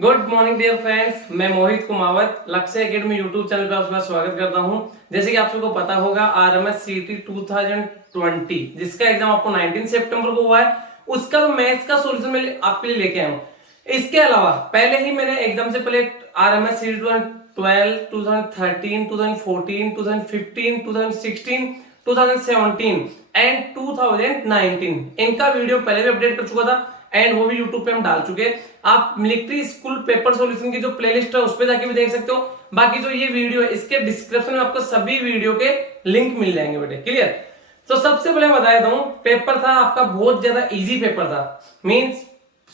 Good morning dear friends, मैं मोहित कुमावत लक्ष्य academy YouTube channel पर आपका स्वागत करता हूं। जैसे कि आप सबको पता होगा आरएमएस सीटी 2020 जिसका एग्जाम आपको 19 सितंबर को हुआ है, उसका मैथ्स का सॉल्यूशन मैं आपके लिए लेके आया हूं। इसके अलावा पहले ही मैंने एग्जाम से पहले आरएमएस सीटी 2012, 2013, 2014, 2015, 2016, 2017 एंड 2019 इनका वीडियो पहले भी अपडेट कर चुका था एंड वो भी यूट्यूब पे हम डाल चुके हैं। आप मिलिट्री स्कूल पेपर सॉल्यूशन की जो प्लेलिस्ट है उस पे जाके भी देख सकते हो। बाकी जो ये वीडियो है इसके डिस्क्रिप्शन में आपको सभी वीडियो के लिंक मिल जाएंगे बेटे। क्लियर। तो सबसे पहले बता देता हूं, पेपर था आपका बहुत ज्यादा इजी पेपर था। मींस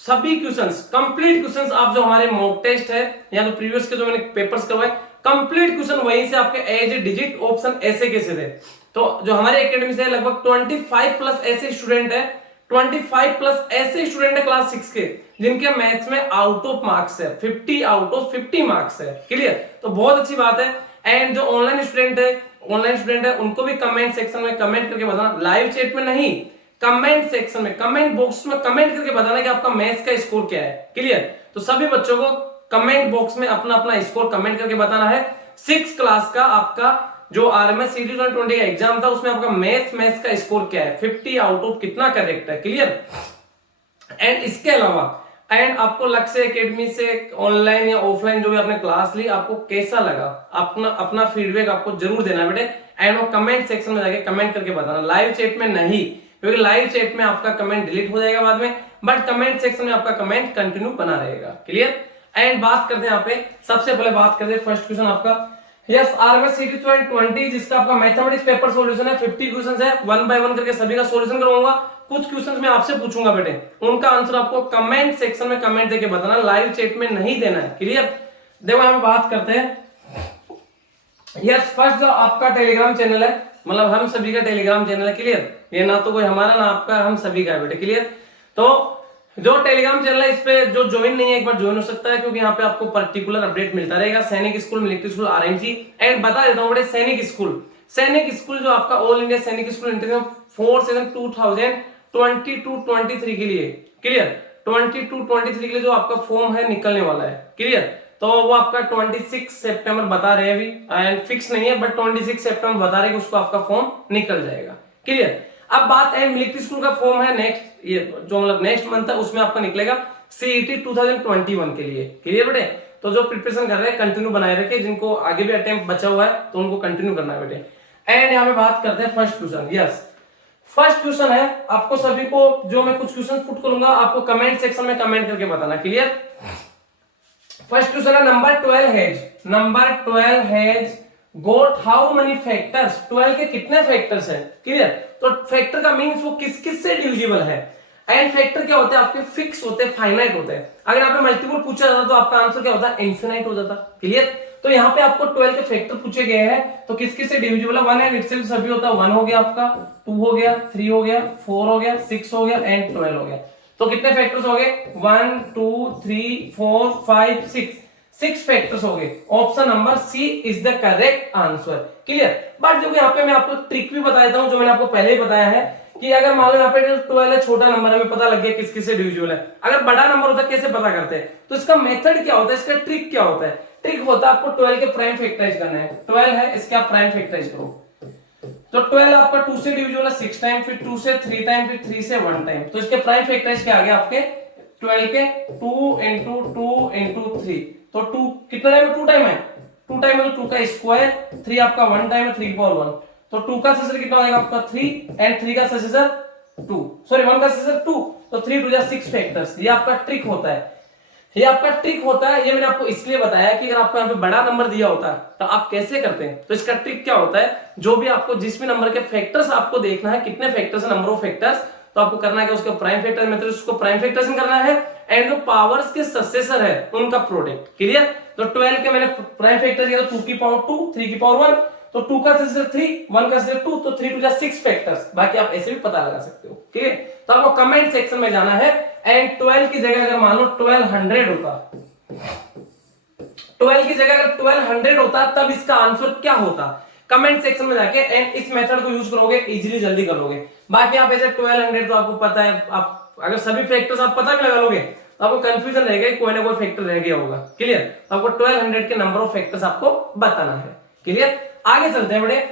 सभी क्वेश्चंस कंप्लीट क्वेश्चंस आप जो हमारे मॉक टेस्ट है या तो प्रीवियस के जो मैंने पेपर्स करवाए कंप्लीट क्वेश्चन वहीं से आपके एज ए डिजिट ऑप्शन ऐसे कैसे थे। तो जो हमारे एकेडमी से लगभग 25 प्लस ऐसे स्टूडेंट है, 25 प्लस ऐसे स्टूडेंट है क्लास 6 के जिनके मैथ्स में आउट ऑफ मार्क्स है, 50 आउट ऑफ 50 मार्क्स है। क्लियर। तो बहुत अच्छी बात है। एंड जो ऑनलाइन स्टूडेंट है उनको भी कमेंट सेक्शन में कमेंट करके बताना, लाइव चैट में नहीं, कमेंट सेक्शन में कमेंट बॉक्स में कमेंट करके बताना कि आपका मैथ्स का स्कोर क्या है। क्लियर। तो सभी बच्चों को कमेंट बॉक्स में अपना अपना स्कोर कमेंट करके बताना है। 6 क्लास का आपका जो आरएमएस सीटी 2020 का एग्जाम था उसमें आपका मैथ्स का स्कोर क्या है, 50 आउट ऑफ कितना करेक्ट है। क्लियर। एंड इसके अलावा आपको लक्ष्य एकेडमी से ऑनलाइन या ऑफलाइन जो भी आपने क्लास ली आपको कैसा लगा, अपना अपना फीडबैक आपको जरूर देना है बेटे। एंड वो कमेंट सेक्शन में जाके कमेंट करके बताना, लाइव चैट में नहीं, क्योंकि लाइव चैट में आपका कमेंट डिलीट हो जाएगा बाद में, बट कमेंट सेक्शन में आपका कमेंट कंटिन्यू बना रहेगा। क्लियर। एंड बात करते हैं यहाँ पे, सबसे पहले बात करते हैं फर्स्ट क्वेश्चन आपका। यस, आरएमएस सीटी 2020 जिसका आपका मैथमेटिक्स पेपर सॉल्यूशन है, 50 क्वेश्चंस है, वन बाय वन करके सभी का सॉल्यूशन करवाऊंगा। कुछ क्वेश्चंस मैं आपसे पूछूंगा बेटे, उनका आंसर आपको कमेंट सेक्शन में कमेंट देके बताना, लाइव चैट में नहीं देना है। क्लियर। देखो यहाँ पे बात करते हैं। यस, फर्स्ट जो आपका टेलीग्राम चैनल है, मतलब हम सभी का टेलीग्राम चैनल है। क्लियर। ये ना तो कोई हमारा ना आपका, हम सभी का है बेटे। क्लियर। तो जो टेलीग्राम चैनल है इस पे जो ज्वाइन नहीं है एक बार ज्वाइन हो सकता है, क्योंकि यहाँ पे आपको पर्टिकुलर अपडेट मिलता रहेगा। सैनिक school, military school, RMG. And बता देता हूँ बेटे, सैनिक स्कूल जो आपका ऑल इंडिया सैनिक स्कूल इंटरव्यू 4 7 2022-23 के लिए। क्लियर। 22-23 के लिए जो आपका फॉर्म है निकलने वाला है। क्लियर। तो वो आपका 26 सितंबर बता रहे हैं अभी, एंड फिक्स नहीं है, बट 26 सितंबर बता रहे हैं कि उसको आपका फॉर्म निकल जाएगा। क्लियर। अब बात है मिलिट्री स्कूल का फॉर्म है नेक्स्ट, ये जो मतलब नेक्स्ट मंथ है उसमें आपका निकलेगा सीईटी 2021 के लिए। क्लियर बेटे। तो जो प्रिपरेशन कर रहे हैं कंटिन्यू बनाए रखे, जिनको आगे भी अटेम्प्ट बचा हुआ है तो उनको कंटिन्यू करना है बेटे। एंड यहाँ पे बात करते हैं first question. Yes, first question है, आपको सभी को जो मैं कुछ क्वेश्चन पुट करूंगा आपको कमेंट सेक्शन में कमेंट करके बताना। क्लियर। फर्स्ट क्वेश्चन है, number 12 has got how many factors. 12 के कितने फैक्टर्स हैं। क्लियर। तो फैक्टर का मीन्स वो किस किस से डिविजिबल है। एंड फैक्टर क्या होते हैं आपके, फिक्स होते हैं, फाइनाइट होते हैं। अगर आपने मल्टीपल पूछा जाता तो आपका आंसर क्या होता है, इनफिनाइट हो जाता। क्लियर। तो यहाँ पे आपको 12 के फैक्टर पूछे गए हैं, तो किस किस से डिविजिबल है। 1 एंड इटसेल्फ सभी होता है, 1 हो गया आपका, 2 हो गया, 3 हो गया, 4 हो गया, 6 हो गया एंड 12 हो गया। तो कितने फैक्टर्स हो गए, 1 2 3 4 5 6 फैक्टर्स हो गए। Option number C is the correct answer. Clear. But जो यहाँ पे मैं आपको ट्रिक भी बता देता हूँ, जो मैंने आपको पहले ही बताया है कि अगर मान लो यहाँ पे 12 है, छोटा नंबर है, हमें पता लग गया किस किस से डिविजिबल है। अगर बड़ा नंबर होता है कैसे पता करते हैं, तो इसका मेथड क्या होता है, इसका ट्रिक क्या होता है। ट्रिक होता है आपको 12 के प्राइम फैक्टराइज करना है। 12 है, इसके आप प्राइम फैक्टराइज करो। तो 12 आपका 2 से डिविजिबल है 6 टाइम, फिर 2 से 3 टाइम, फिर 3 से 1 टाइम। तो इसके प्राइम फैक्टराइज क्या आ गया आपके 12 के 2 इंटू 2 इंटू 3। तो 2 कितना टाइम है, 2 टाइम है, 2 टाइम है तो 2 का स्क्वायर, 3 आपका 1 टाइम है, 3 की पावर 1। तो 2 का सक्सेसर कितना आएगा आपका 3 एंड 3 का सक्सेसर 2, सॉरी 1 का सक्सेसर 2, तो 3 2 6 फैक्टर्स। ये आपका ट्रिक होता है, ये आपका ट्रिक होता है। ये मैंने आपको इसलिए बताया कि अगर आपको यहाँ पे बड़ा नंबर दिया होता है तो आप कैसे करते हैं। तो इसका ट्रिक क्या होता है, जो भी आपको जिस भी नंबर के फैक्टर्स आपको देखना है, कितने फैक्टर्स है, नंबर ऑफ फैक्टर्स, तो आपको करना है कि उसके प्राइम फैक्टर मेथड उसको प्राइम फैक्टर्स करना है एंड जो पावर्स के सक्सेसर है उनका प्रोडक्ट। क्लियर। तो 12 के मैंने प्राइम फैक्टर किया, 2 की पावर 2, 3 की पावर 1, तो 2 का सक्सेसर 3, 1 का सक्सेसर 2, तो 3 2 6 फैक्टर्स। बाकी आप ऐसे भी पता लगा सकते हो। ठीक है। तो आपको कमेंट सेक्शन में जाना है एंड 12 की जगह अगर मान लो 1200 होता, 12 की जगह अगर 1200 होता तब इसका आंसर क्या होता, कमेंट सेक्शन में जाके एंड इस मेथड को यूज करोगे, इजीली जल्दी कर लोगे। बाकी आप ऐसे 1200 तो आपको पता है, आप अगर सभी फैक्टर्स आप पता भी लगा लोगे आपको कंफ्यूजन रहेगा, कोई ना कोई फैक्टर रह गया होगा। क्लियर? आपको 1200 के नंबर ऑफ फैक्टर्स आपको बताना है। क्लियर? आगे चलते हैं बेटे।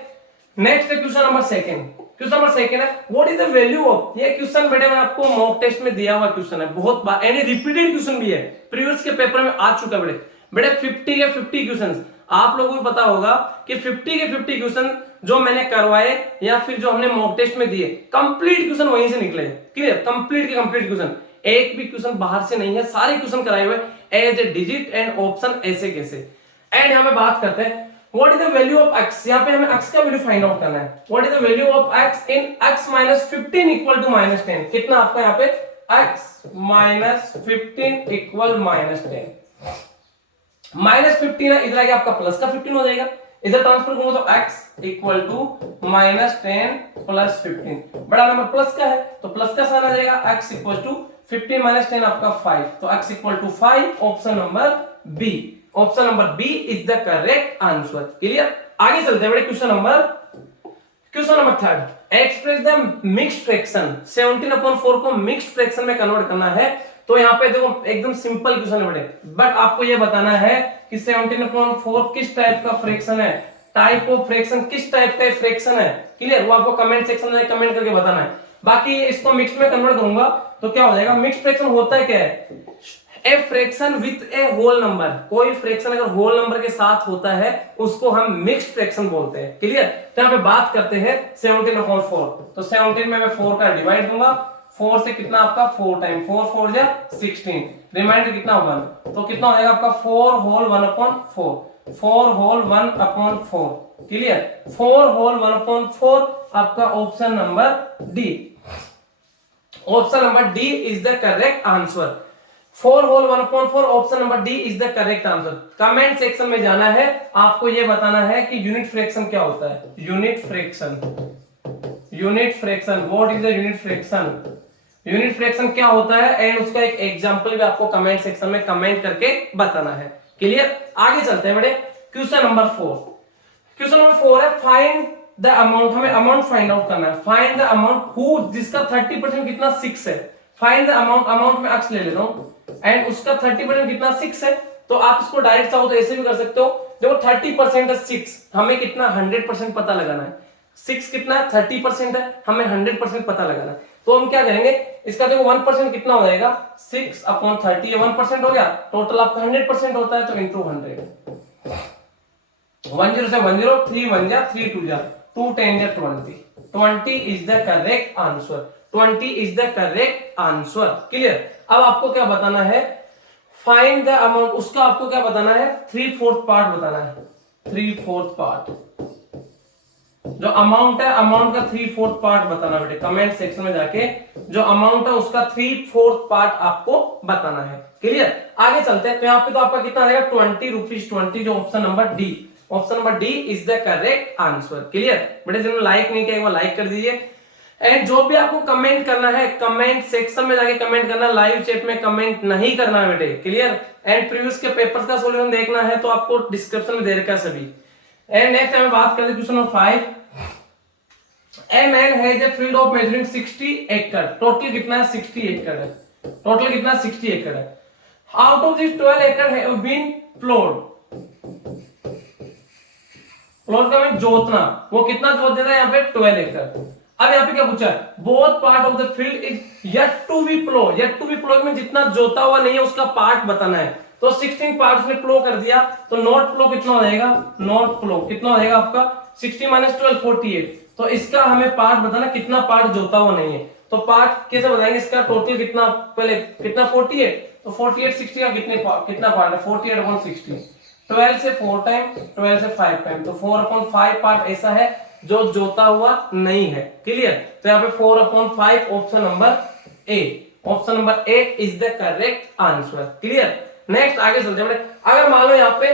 नेक्स्ट है question number second. Question number second है what is the value of, ये क्वेश्चन बेटे मैं आपको मॉक टेस्ट में दिया हुआ क्वेश्चन है, बहुत बार एंड रिपीटेड क्वेश्चन भी है, प्रीवियस के पेपर में आ चुका बेटे। बेटे 50 के 50 क्वेश्चंस आप लोगों को पता होगा कि 50 के 50 क्वेश्चन जो मैंने करवाए या फिर जो हमने मॉक टेस्ट में दिए, कंप्लीट क्वेश्चन वहीं से निकले। क्लियर? कंप्लीट के कंप्लीट क्वेश्चन, एक भी क्वेश्चन बाहर से नहीं है, सारे क्वेश्चन कराए हुए as a digit and option ऐसे कैसे। एंड यहाँ पे बात करते हैं what is the value of x, यहाँ पे हमें x का वैल्यू फाइंड आउट करना है। What is the value of x in x minus 15 equal to minus 10, कितना आपका यहाँ पे x minus 15 equal minus 10, minus 15 है इधर आके आपका प्लस का 15 हो जाएगा, इधर ट्रांसफर करूंगा तो x equal to minus 10 plus 15, बड़ा नंबर प्लस का है तो प्लस का साइन आ जाएगा, x इक्वल टू 15 माइनस 10 आपका 5, तो x equal to 5, option number B. Option number B is the correct answer. Clear? आगे चलते हैं बेटे question number third. Express the mixed fraction, 17/4 को मिक्स्ड फ्रैक्शन में कन्वर्ट करना है। तो यहाँ पे देखो एकदम सिंपल क्वेश्चन है बेटे, बट आपको ये बताना है कि 17/4 किस टाइप का फ्रैक्शन है, टाइप ऑफ फ्रैक्शन किस टाइप का फ्रैक्शन है। क्लियर? वो आपको कमेंट सेक्शन में कमेंट करके बताना है। बाकी इसको मिक्स में कन्वर्ट करूंगा तो क्या हो जाएगा, मिक्स्ड फ्रैक्शन होता है क्या है, a fraction with a whole number, कोई फ्रैक्शन अगर होल नंबर के साथ होता है उसको हम मिक्स्ड फ्रैक्शन बोलते हैं। क्लियर? तो यहाँ पे बात करते हैं 17/4, तो 17 में मैं 4 का डिवाइड दूंगा, 4 से कितना आपका 4 टाइम 4 4 जा 16, रिमाइंडर कितना 1, तो कितना हो जाएगा आपका 4 होल 1/4, 4 होल 1/4। क्लियर? 4 होल 1/4 आपका option number D, option number D is the correct answer. 4 whole 1/4 option number D is the correct answer. Comment section में जाना है, आपको यह बताना है कि यूनिट फ्रैक्शन क्या होता है। Unit fraction, unit fraction, what is the unit fraction, unit fraction क्या होता है एंड उसका एक एग्जांपल भी आपको कमेंट सेक्शन में कमेंट करके बताना है। क्लियर? आगे चलते हैं बेटे क्वेश्चन नंबर 4। क्वेश्चन नंबर 4 है फाइंड द अमाउंट, हमें अमाउंट फाइंड आउट करना है। फाइंड द अमाउंट हु, जिसका 30% कितना 6 है, फाइंड द अमाउंट, अमाउंट में x ले लेता हूं एंड उसका 30% कितना 6 है, तो आप इसको डायरेक्ट चाहो तो ऐसे भी कर सकते हो। देखो 30% है 6, हमें कितना 100% पता लगाना है। 6 कितना 30% है, हमें 100% पता लगाना है। तो हम क्या करेंगे, इसका देखो 1% कितना हो जाएगा, 6/30 है, 1% हो गया, टोटल आपका 100% होता है तो इंटू 100, 10 से 10, 3 1 जा 3 2 जा 2 10 जा 20, 20 is the correct answer, 20 is the correct answer. Clear? अब आपको क्या बताना है, फाइंड द अमाउंट, उसका आपको क्या बताना है, 3/4 पार्ट बताना है। 3/4 पार्ट, जो अमाउंट है अमाउंट का 3/4 पार्ट बताना बेटे, कमेंट सेक्शन में जाके जो अमाउंट है उसका 3/4 पार्ट आपको बताना है। क्लियर? आगे चलते हैं, तो यहाँ पे तो आपका कितना आ जाएगा 20 रुपीज 20, जो option number D, option number D is the correct answer. Clear? बेटे जिन्होंने लाइक नहीं किया एक बार लाइक कर दीजिए। एंड जो भी आपको कमेंट करना है कमेंट सेक्शन में जाके कमेंट करना, लाइव चैट में कमेंट नहीं करना है बेटे। क्लियर? एंड प्रीवियस के पेपर्स का सॉल्यूशन देखना है तो आपको डिस्क्रिप्शन में दे रखा है सभी। एंड नेक्स्ट हम बात करते हैं question number 5। A man has a field of measuring 60 एकड़, टोटल कितना है 60 एकड़ है, टोटल कितना 60 एकड़ है। आउट ऑफ दिस 12 एकड़ हैव बीन प्लॉड, प्लॉट का मतलब जोतना, वो कितना जोत देता है यहाँ पे 12 एकड़। अब यहाँ पे क्या पूछा है, both part of the field is yet to be plough, yet to be plough में जितना जोता हुआ नहीं है उसका पार्ट बताना है। तो 16 पार्ट्स ने प्लो कर दिया तो नॉट प्लो कितना हो जाएगा, नॉट प्लो कितना हो जाएगा आपका 60 - 12 48, तो इसका हमें पार्ट बताना कितना पार्ट जोता हुआ नहीं है। तो पार्ट कैसे बताएंगे, इसका टोटल कितना, पहले कितना 48, तो 48 60 का कितना पार्ट है 48/60, 12 से 4 टाइम 12 से 5 टाइम, तो 4/5 पार्ट ऐसा है जो जोता हुआ नहीं है। क्लियर? तो यहाँ पे 4/5 option number A, option number A is the correct answer. Clear? Next आगे चलते हैं। अगर मान लो यहाँ पे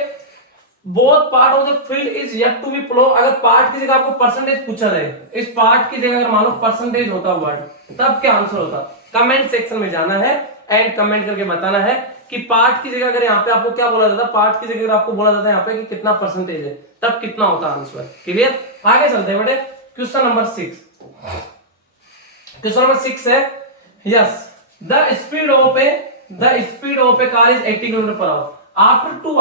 both part of the field is yet to be plough, अगर पार्ट की जगह आपको परसेंटेज पूछा जाए, इस पार्ट की जगह अगर मान लो परसेंटेज होता वर्ड, तब क्या आंसर होता, कमेंट सेक्शन में जाना है एंड कमेंट करके बताना है कि पार्ट की जगह अगर यहाँ पे आपको क्या बोला जाता है, पार्ट की जगह अगर आपको बोला जाता है यहाँ पे कि कितना परसेंटेज है, तब कितना होता आंसर। क्लियर? आगे चलते हैं बेटे क्वेश्चन नंबर 6। क्वेश्चन नंबर 6 है yes the speed of a the speed of a car is 80 kilometre per hour. After 2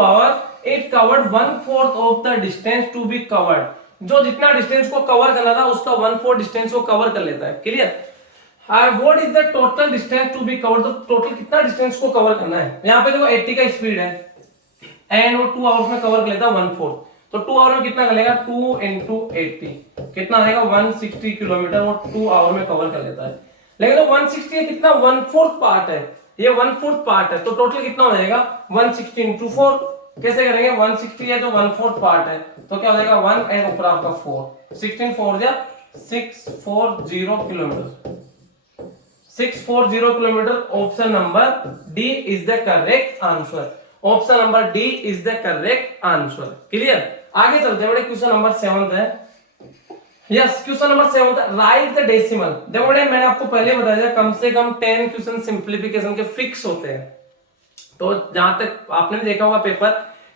hours it covered 1/4 of the distance to be covered. जो जितना डिस्टेंस को cover करना था उसका 1/4 डिस्टेंस को cover कर लेता है। Clear? What is the total distance to be covered? तो टोटल कितना डिस्टेंस को कवर करना है? यहाँ पे देखो 80 का स्पीड है एंड वो 2 आवर्स में कवर कर लेता है 1/4। तो 2 आवर में कितना कर लेगा? 2 into 80 कितना आएगा? 160 किलोमीटर वो 2 आवर में कवर कर लेता है। लेकिन तो 160 है कितना? 1/4 पार्ट है, ये 1/4 पार्ट है। तो टोटल कितना हो जाएगा? 160 into 4। कैसे करेंगे? 160 है तो 1/4 पार्ट है तो क्या हो जाएगा? 1 एंड ऊपर आपका 4, 16 4 जा 640 kilometre. 640 kilometre. Option number D is the correct answer. Option number D is the correct answer. Clear? आगे चलते हैं बेटे, क्वेश्चन नंबर 7 है। यस, क्वेश्चन नंबर 7 है, राइट द डेसिमल। देखो बेटे मैंने आपको पहले बताया था कम से कम 10 क्वेश्चन सिंप्लीफिकेशन के फिक्स होते हैं। तो जहां तक आपने भी देखा होगा पेपर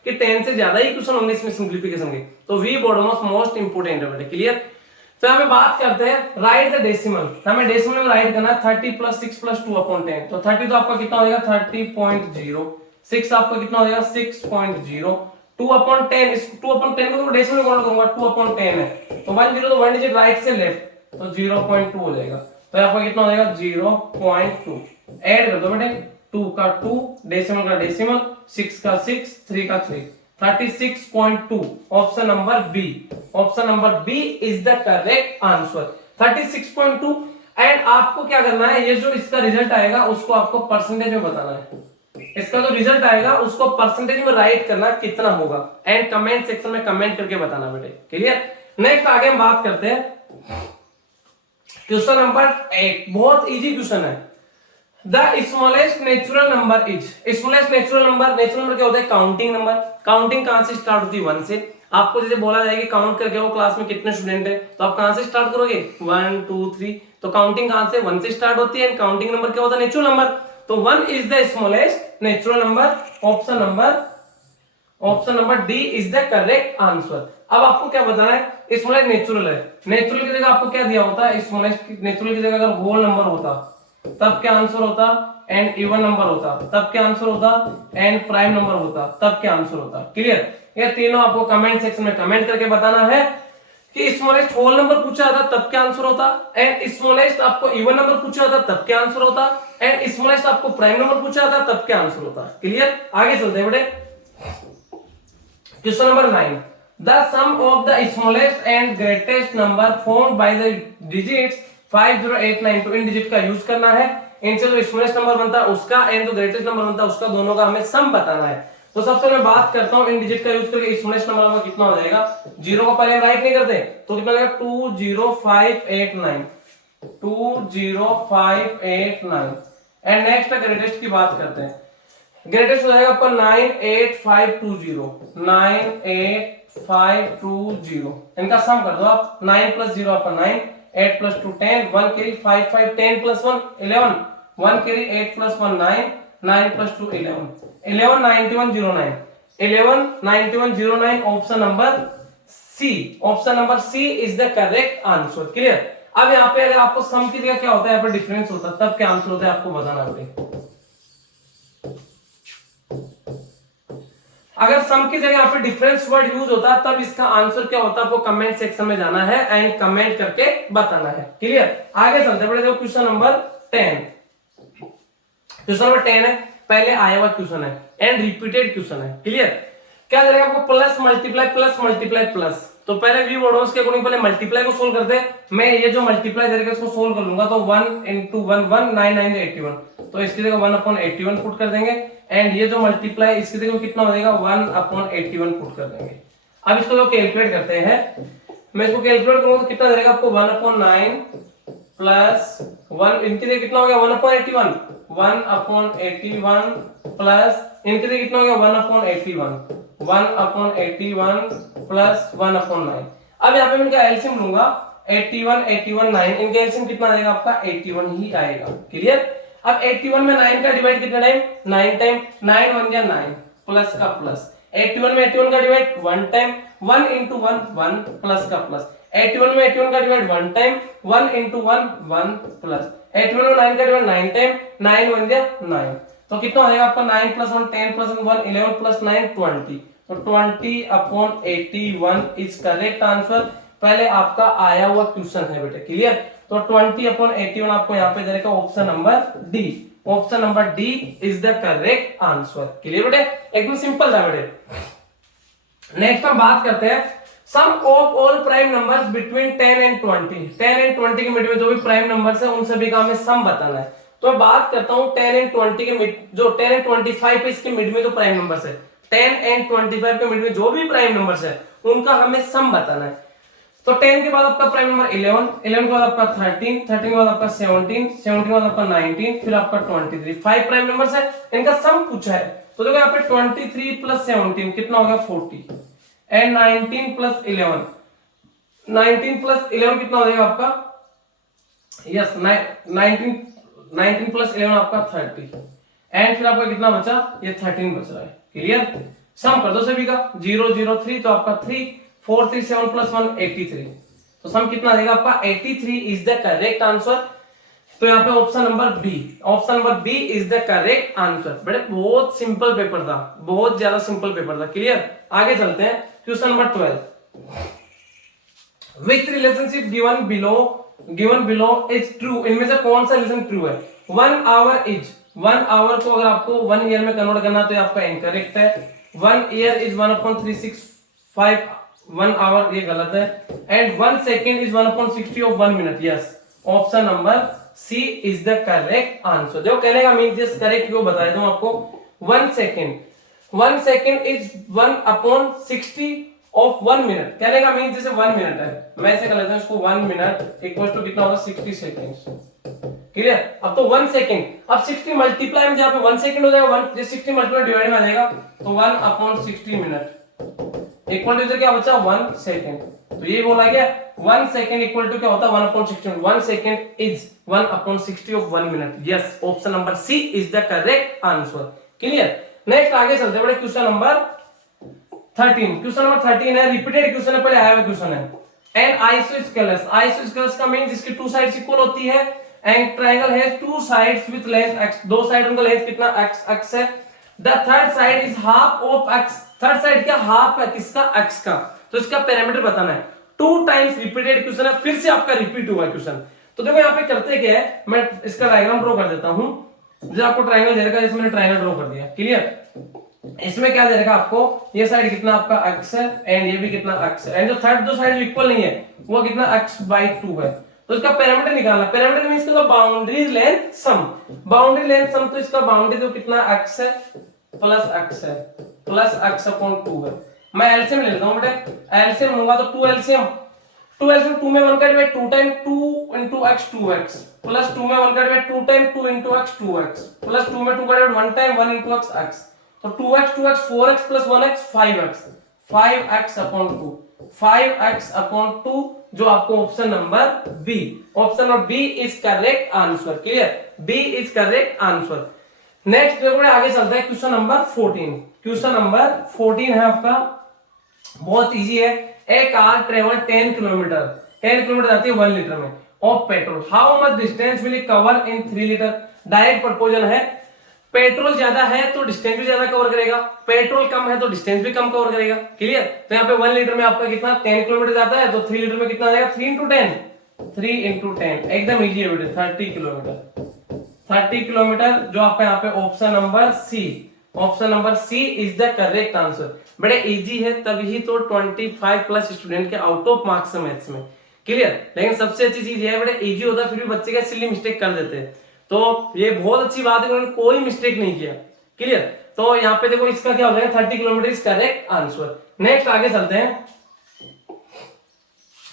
कि 10 से ज्यादा ही क्वेश्चन होंगे इसमें सिंप्लीफिकेशन के। तो वी बोर्ड मोस्ट इंपोर्टेंट है बेटे। क्लियर? तो यहाँ पे बात करते हैं राइट द डेसिमल। हमें डेसिमल में राइट करना है 30 + 6 + 2/10। तो 30 तो आपका कितना हो जाएगा? 30.0। 6 आपका कितना हो जाएगा? 6.0। 2/10, इस 2/10 को डेसिमल में कन्वर्ट करूंगा, 2/10 है तो 1 0 तो 1 डिजिट राइट से लेफ्ट तो 0.2 हो जाएगा। तो आपका कितना हो जाएगा? 0.2। ऐड कर दो बेटे, 2 का 2, डेसिमल का डेसिमल, 6 का 6, 3 का 3, 36.2। Option number B. Option number B is the correct answer, 36.2। And आपको क्या करना है? ये जो इसका रिजल्ट आएगा उसको आपको परसेंटेज में बताना है। इसका जो रिजल्ट आएगा उसको परसेंटेज में राइट करना कितना होगा एंड कमेंट सेक्शन में कमेंट करके बताना बेटे। क्लियर? नेक्स्ट आगे हम बात करते हैं क्वेश्चन नंबर 8। बहुत इजी क्वेश्चन है। The smallest natural number is. Smallest natural number क्या होता है? Counting number. काउंटिंग कहां से स्टार्ट होती है? 1 से। आपको जैसे बोला जाएगा कि काउंट करके वो क्लास में कितने स्टूडेंट है तो आप कहां से स्टार्ट करोगे? 1 2 3। तो काउंटिंग कहां से? 1 से स्टार्ट होती है। काउंटिंग नंबर क्या होता है? Natural number. तो 1 is the smallest natural number. Option number D is the correct answer. अब आपको क्या बताना है? स्मॉलेस्ट नेचुरल है। नेचुरल की जगह आपको क्या दिया होता है? स्मॉलेस्ट नेचुरल की जगह अगर होल नंबर होता तब क्या आंसर होता? एंड इवन नंबर होता तब क्या आंसर होता? एंड प्राइम नंबर होता तब क्या आंसर होता? क्लियर? ये तीनों आपको कमेंट सेक्शन में कमेंट करके बताना है कि स्मॉलेस्ट होल नंबर पूछा जाता तब क्या आंसर होता, एंड स्मॉलेस्ट आपको इवन नंबर पूछा जाता तब क्या आंसर होता, एंड स्मॉलेस्ट आपको प्राइम नंबर पूछा जाता तब क्या आंसर होता। क्लियर? आगे चलते हैं बेटे, question number 9। The sum of the smallest and greatest number formed by the digits 5 0 8 9। तो इन डिजिट का यूज करना है। इनसे जो स्मॉलेस्ट नंबर बनता है उसका एंड जो ग्रेटेस्ट नंबर बनता है उसका, दोनों का हमें सम बताना है। तो सबसे मैं बात करता हूं इन डिजिट का यूज करके स्मॉलेस्ट नंबर का कितना हो जाएगा। 0 को पहले राइट नहीं करते तो कितना लगेगा? 20589। 20589। एंड नेक्स्ट ग्रेटेस्ट की बात करते हैं। ग्रेटेस्ट हो जाएगा आपका 98520। 98520। इनका सम कर दो आप। 9 + 0 आपका 9, 8 + 2 10, 1 carry 5 5 10 + 1 11, 1 carry 8 + 1 9, 9 + 2 11, 11 9109, 11 9109। Option number C. Option number C is the correct answer. Clear? अब यहाँ पे अगर आपको सम की जगह क्या होता है, यहाँ पे डिफरेंस होता है तब क्या आंसर होता है आपको बताना है। अगर सम की जगह यहाँ पे डिफरेंस वर्ड यूज होता है तब इसका आंसर क्या होता है आपको कमेंट सेक्शन में जाना है एंड कमेंट करके बताना है। क्लियर? आगे चलते हैं, देखो क्वेश्चन नंबर 10। क्वेश्चन नंबर 10 है, पहले आया हुआ क्वेश्चन है एंड रिपीटेड क्वेश्चन है। क्लियर? क्या करेगा आपको? Plus multiply plus multiply plus. तो पहले वी वर्डोस के अकॉर्डिंग पहले मल्टीप्लाई को सोल्व करते हैं। मैं ये जो मल्टीप्लाई तरीके से सोल्व कर लूंगा तो 1 × 1 1 9 9 81। तो इसकी जगह 1/81 पुट कर देंगे एंड ये जो मल्टीप्लाई इसकी जगह कितना हो जाएगा? 1/81 पुट कर देंगे। अब इसको जो कैलकुलेट करते हैं, मैं इसको कैलकुलेट करूंगा तो कितना देगा आपको? 1/9 प्लस 1, इनकी जगह कितना हो गया? 1/81, 1/81 प्लस इनकी जगह कितना हो गया? 1/81, 1/81 प्लस 1/9। अब यहाँ पे मैं इनका एलसीएम लूंगा, 81 81 9, इनका एलसीएम कितना आएगा आपका? 81 ही आएगा। क्लियर? अब 81 में 9 का डिवाइड कितने टाइम? 9 टाइम। 9 1 या 9 प्लस का प्लस। 81 में 81 का डिवाइड 1 टाइम, 1 × 1 1 प्लस का प्लस। 81 में 81 का डिवाइड 1 टाइम, 1 × 1 1 प्लस। 8 1 9 का डिवाइड 9 टाइम, 9 1 जा 9, तो कितना हो जाएगा आपका 9 + 1 10 + 1 11 + 9 20, तो 20/81 इज करेक्ट आंसर। पहले आपका आया हुआ क्वेश्चन है बेटे, क्लियर। तो 20/81 आपको यहाँ पे देगा option number D, option number D is the correct answer, clear बेटे, एकदम सिंपल था बेटे। नेक्स्ट हम बात करते हैं sum of all prime numbers between 10 and 20, 10 and 20 के मिड में जो भी प्राइम नंबर्स है उन सभी का हमें सम बताना है। तो मैं बात करता हूं 10 एंड 20 के मिड, जो 10 एंड 25 है इसके मिड में जो प्राइम नंबर्स है, 10 एंड 25 के मिड में जो भी प्राइम नंबर्स है उनका हमें सम बताना है। तो 10 के बाद आपका प्राइम नंबर 11, 11 के बाद आपका 13, 13 के बाद आपका 17, 17 के बाद आपका 19, फिर आपका 23, 5 प्राइम नंबर्स है, इनका सम पूछा है। तो देखो यहाँ पे 23 + 17 कितना हो गया 40, एंड 19 + 11, 19 + 11 कितना हो जाएगा आपका, यस 19 + 11 आपका 30, एंड फिर आपका कितना बचा, ये 13 बच रहा है, क्लियर। सम कर दो सभी का, 0 0 3, तो आपका 3 4 3 7 + 1 83, तो सम कितना देगा आपका 83 इज द करेक्ट आंसर। तो यहाँ पे option number B, option number B is the correct answer. बड़े बहुत सिंपल पेपर था, बहुत ज्यादा सिंपल पेपर था, क्लियर। आगे चलते हैं question number 12, which relationship given below is true, इनमें से कौन सा रिलेशन ट्रू है। 1 आवर इज, 1 आवर को अगर आपको 1 ईयर में कन्वर्ट करना तो आपका इनकरेक्ट है। 1 ईयर इज 1/365, 1 आवर ये गलत है। And 1 second is 1/60 of 1 minute, yes option number C is the correct answer. जो कहने का मीन जस्ट करेक्ट वो बता देता हूं आपको। 1 सेकेंड इज 1/60 ऑफ 1 मिनट, कहने का मीन जैसे 1 मिनट है, मैं ऐसे कर लेता हूं इसको, 1 मिनट इक्वल टू कितना होगा 60 सेकेंड्स, क्लियर। अब तो 1 सेकेंड, अब 60 मल्टीप्लाई में जहां पे 1 सेकेंड हो जाएगा, 1 60 मल्टीप्लाई डिवाइड में आ जाएगा, तो 1/60 मिनट इक्वल टू क्या बचा 1 सेकेंड। तो ये बोला गया 1 सेकेंड इक्वल टू क्या होता है 1/60, 1 second is 1/60 of 1 minute, yes option number C is the correct answer, clear. Next आगे चलते हैं, क्वेश्चन नंबर 13, क्वेश्चन नंबर 13 है, रिपीटेड क्वेश्चन है, पहले आया हुआ क्वेश्चन है। एंड आइसोस्केलस, आइसोस्केलस का मींस इसकी टू साइड्स इक्वल होती है, and triangle has two sides with length x, दो साइड उनका लेंथ कितना x है। The third side is half of x, third side क्या हाफ है किसका x का, तो इसका पैरामीटर बताना है। 2 टाइम्स रिपीटेड क्वेश्चन है, फिर से आपका रिपीट हुआ क्वेश्चन। तो देखो यहाँ पे करते क्या है, मैं इसका डायग्राम ड्रॉ कर देता हूं। जैसे आपको ट्रायंगल दे रखा है, जैसे मैंने ट्रायंगल ड्रॉ कर दिया, क्लियर। इसमें क्या दे रखा आपको, ये साइड कितना आपका x है, एंड ये भी कितना x है, एंड जो थर्ड दो साइड इक्वल नहीं है वो कितना x/2 है। तो इसका पैरामीटर निकालना, पैरामीटर मींस इसका बाउंड्री लेंथ सम, बाउंड्री लेंथ सम, तो इसका बाउंड्री तो कितना x है प्लस x है प्लस x/2 है। मैं एलसीएम ले लेता हूं बेटा, एलसीएम होगा तो 2 एलसीएम, 2 एलसीएम 2 में 1 का divide 2 time 2 into x 2x, plus 2 में 1 का divide 2 time 2 into x 2x, plus 2 में 2 का divide 1 time 1 into x x, तो 2x 2x 4x plus 1x 5x, 5x/2, 5x/2 जो आपको option number B, option number B is correct answer, clear, B is correct answer. Next देखो आगे चलता है question number 14, question number 14 है आपका, बहुत इजी है। ए कार ट्रेवल 10 किलोमीटर, 10 किलोमीटर जाती है 1 लीटर में of petrol, how much distance will it cover in 3 litre. Direct proposal है, पेट्रोल ज्यादा है तो डिस्टेंस भी ज्यादा कवर करेगा, पेट्रोल कम है तो डिस्टेंस भी कम कवर करेगा, क्लियर। तो यहाँ पे 1 लीटर में आपका कितना 10 किलोमीटर जाता है, तो 3 लीटर में कितना जाएगा 3 into 10, 3 into 10, एकदम इजी है बेटे, 30 किलोमीटर, 30 किलोमीटर जो आपका यहाँ पे option number C, option number C is the correct answer. बड़े इजी है, तभी तो 25+ स्टूडेंट के आउट ऑफ मार्क्स है मैथ्स में, क्लियर। लेकिन सबसे अच्छी चीज ये है बड़े इजी होता है, फिर भी बच्चे क्या सिली मिस्टेक कर देते हैं, तो ये बहुत अच्छी बात है, उन्होंने कोई मिस्टेक नहीं किया, क्लियर। तो यहाँ पे देखो इसका क्या हो जाएगा 30 kilometre is correct answer. Next आगे चलते हैं,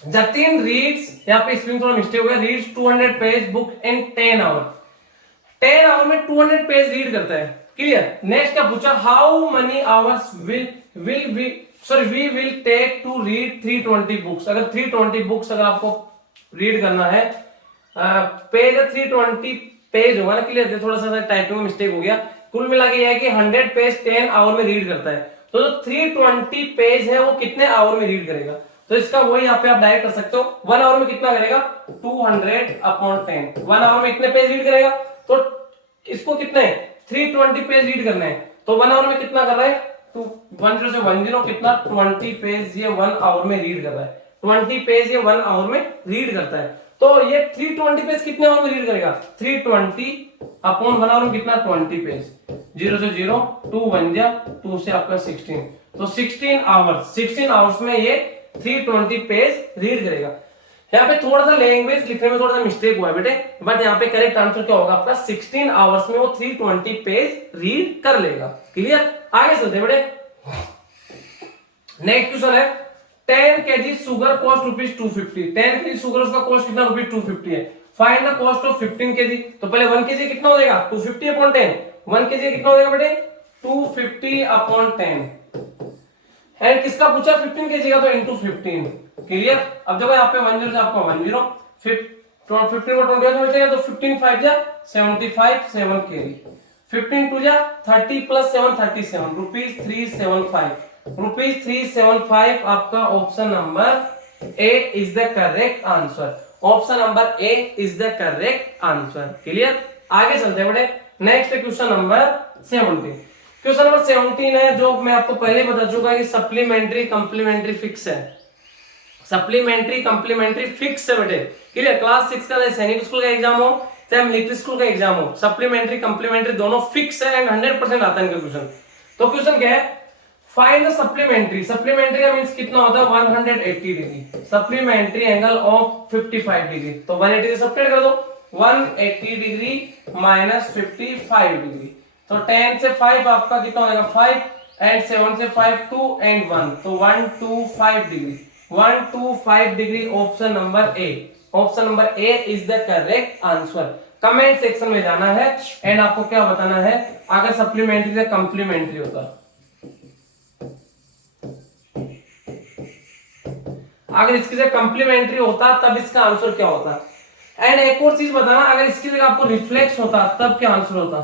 जतिन रीड्स, यहाँ पे स्पेलिंग थोड़ा मिस्टेक हो गया, reads 200 page book in 10 hour, 10 hour में 200 पेज रीड करता है, क्लियर। नेक्स्ट क्या पूछा, how many hours we will take to read 320 books. अगर 320 बुक्स अगर आपको रीड करना है, पेज 320 पेज होगा ना, क्लियर। थोड़ा सा टाइपिंग में मिस्टेक हो गया, कुल मिला के यह है कि 100 पेज 10 आवर में रीड करता है, तो जो 320 पेज है वो कितने आवर में रीड करेगा। तो तो इसका वही यहाँ पे आप डायरेक्ट कर सकते हो। 1 आवर में कितना करेगा 200/10। 1 आवर में इतने पेज रीड करेगा, तो इसको कितने 320 पेज रीड करने हैं। तो 1 आवर में कितना कर रहा है 10 से 10 कितना 20 पेज ये 1 आवर में रीड कर रहा है। 20 पेज ये 1 आवर में रीड करता है। तो ये 320 पेज कितने आवर में रीड करेगा 320/1 आवर में कितना 20 पेज। 0 से 0 2 1 जा 2 से आपका 16, तो 16 आवर्स में ये 320 पेज रीड करेगा। यहाँ पे थोड़ा सा लैंग्वेज लिखने में थोड़ा सा मिस्टेक हुआ है बेटे, बट यहाँ पे करेक्ट आंसर क्या होगा आपका 16 आवर्स में वो 320 पेज रीड कर लेगा। क्लियर, आगे चलते हैं बेटे। नेक्स्ट क्वेश्चन है 10 kg sugar cost ₹250। 10 kg sugar उसका कॉस्ट कितना ₹250 है। Find the cost of 15 kg। तो पहले 1 kg कितना हो जाएगा 250/10। 1 kg कितना हो जाएगा बेटे 250/10। एंड किसका पूछा 15 kg का, तो इंटू 15। क्लियर, अब देखो यहाँ पे 10 से आपका 10 15 को 20 हो जाएगा, तो 15 5 जा 75 7 kg। 15 2 जा 30 प्लस 7 37 रुपीज 375 आपका option number A is the correct answer. Option number A is the correct answer. Clear, आगे चलते हैं बेटे। Next question number 17। Question number 17 है जो मैं आपको पहले बता चुका है कि सप्लीमेंट्री कंप्लीमेंट्री फिक्स है। सप्लीमेंट्री कंप्लीमेंट्री फिक्स है बेटे। क्लियर, क्लास 6 का सैनिक स्कूल का एग्जाम हो चाहे मिलिट्री स्कूल का एग्जाम हो, सप्लीमेंट्री कंप्लीमेंट्री दोनों फिक्स है एंड 100% आता है इनका क्वेश्चन। तो क्वेश्चन क्या है फाइंड द सप्लीमेंट्री। सप्लीमेंट्री का मींस कितना होता है 180 degree. Supplementary angle of 55 degree, तो 180 से सब्ट्रैक्ट कर दो 180 डिग्री माइनस 55 डिग्री। तो 10 से 5 आपका कितना हो जाएगा 5 एंड 7 से 5 2 एंड 1, तो 125 degree. 125 degree option number A. Option number A is the correct answer. Comment section में जाना है एंड आपको क्या बताना है अगर सप्लीमेंट्री से कंप्लीमेंट्री होता। अगर इसकी जगह कंप्लीमेंट्री होता तब इसका आंसर क्या होता। एंड एक और चीज बताना, अगर इसकी जगह आपको रिफ्लेक्स होता तब क्या आंसर होता।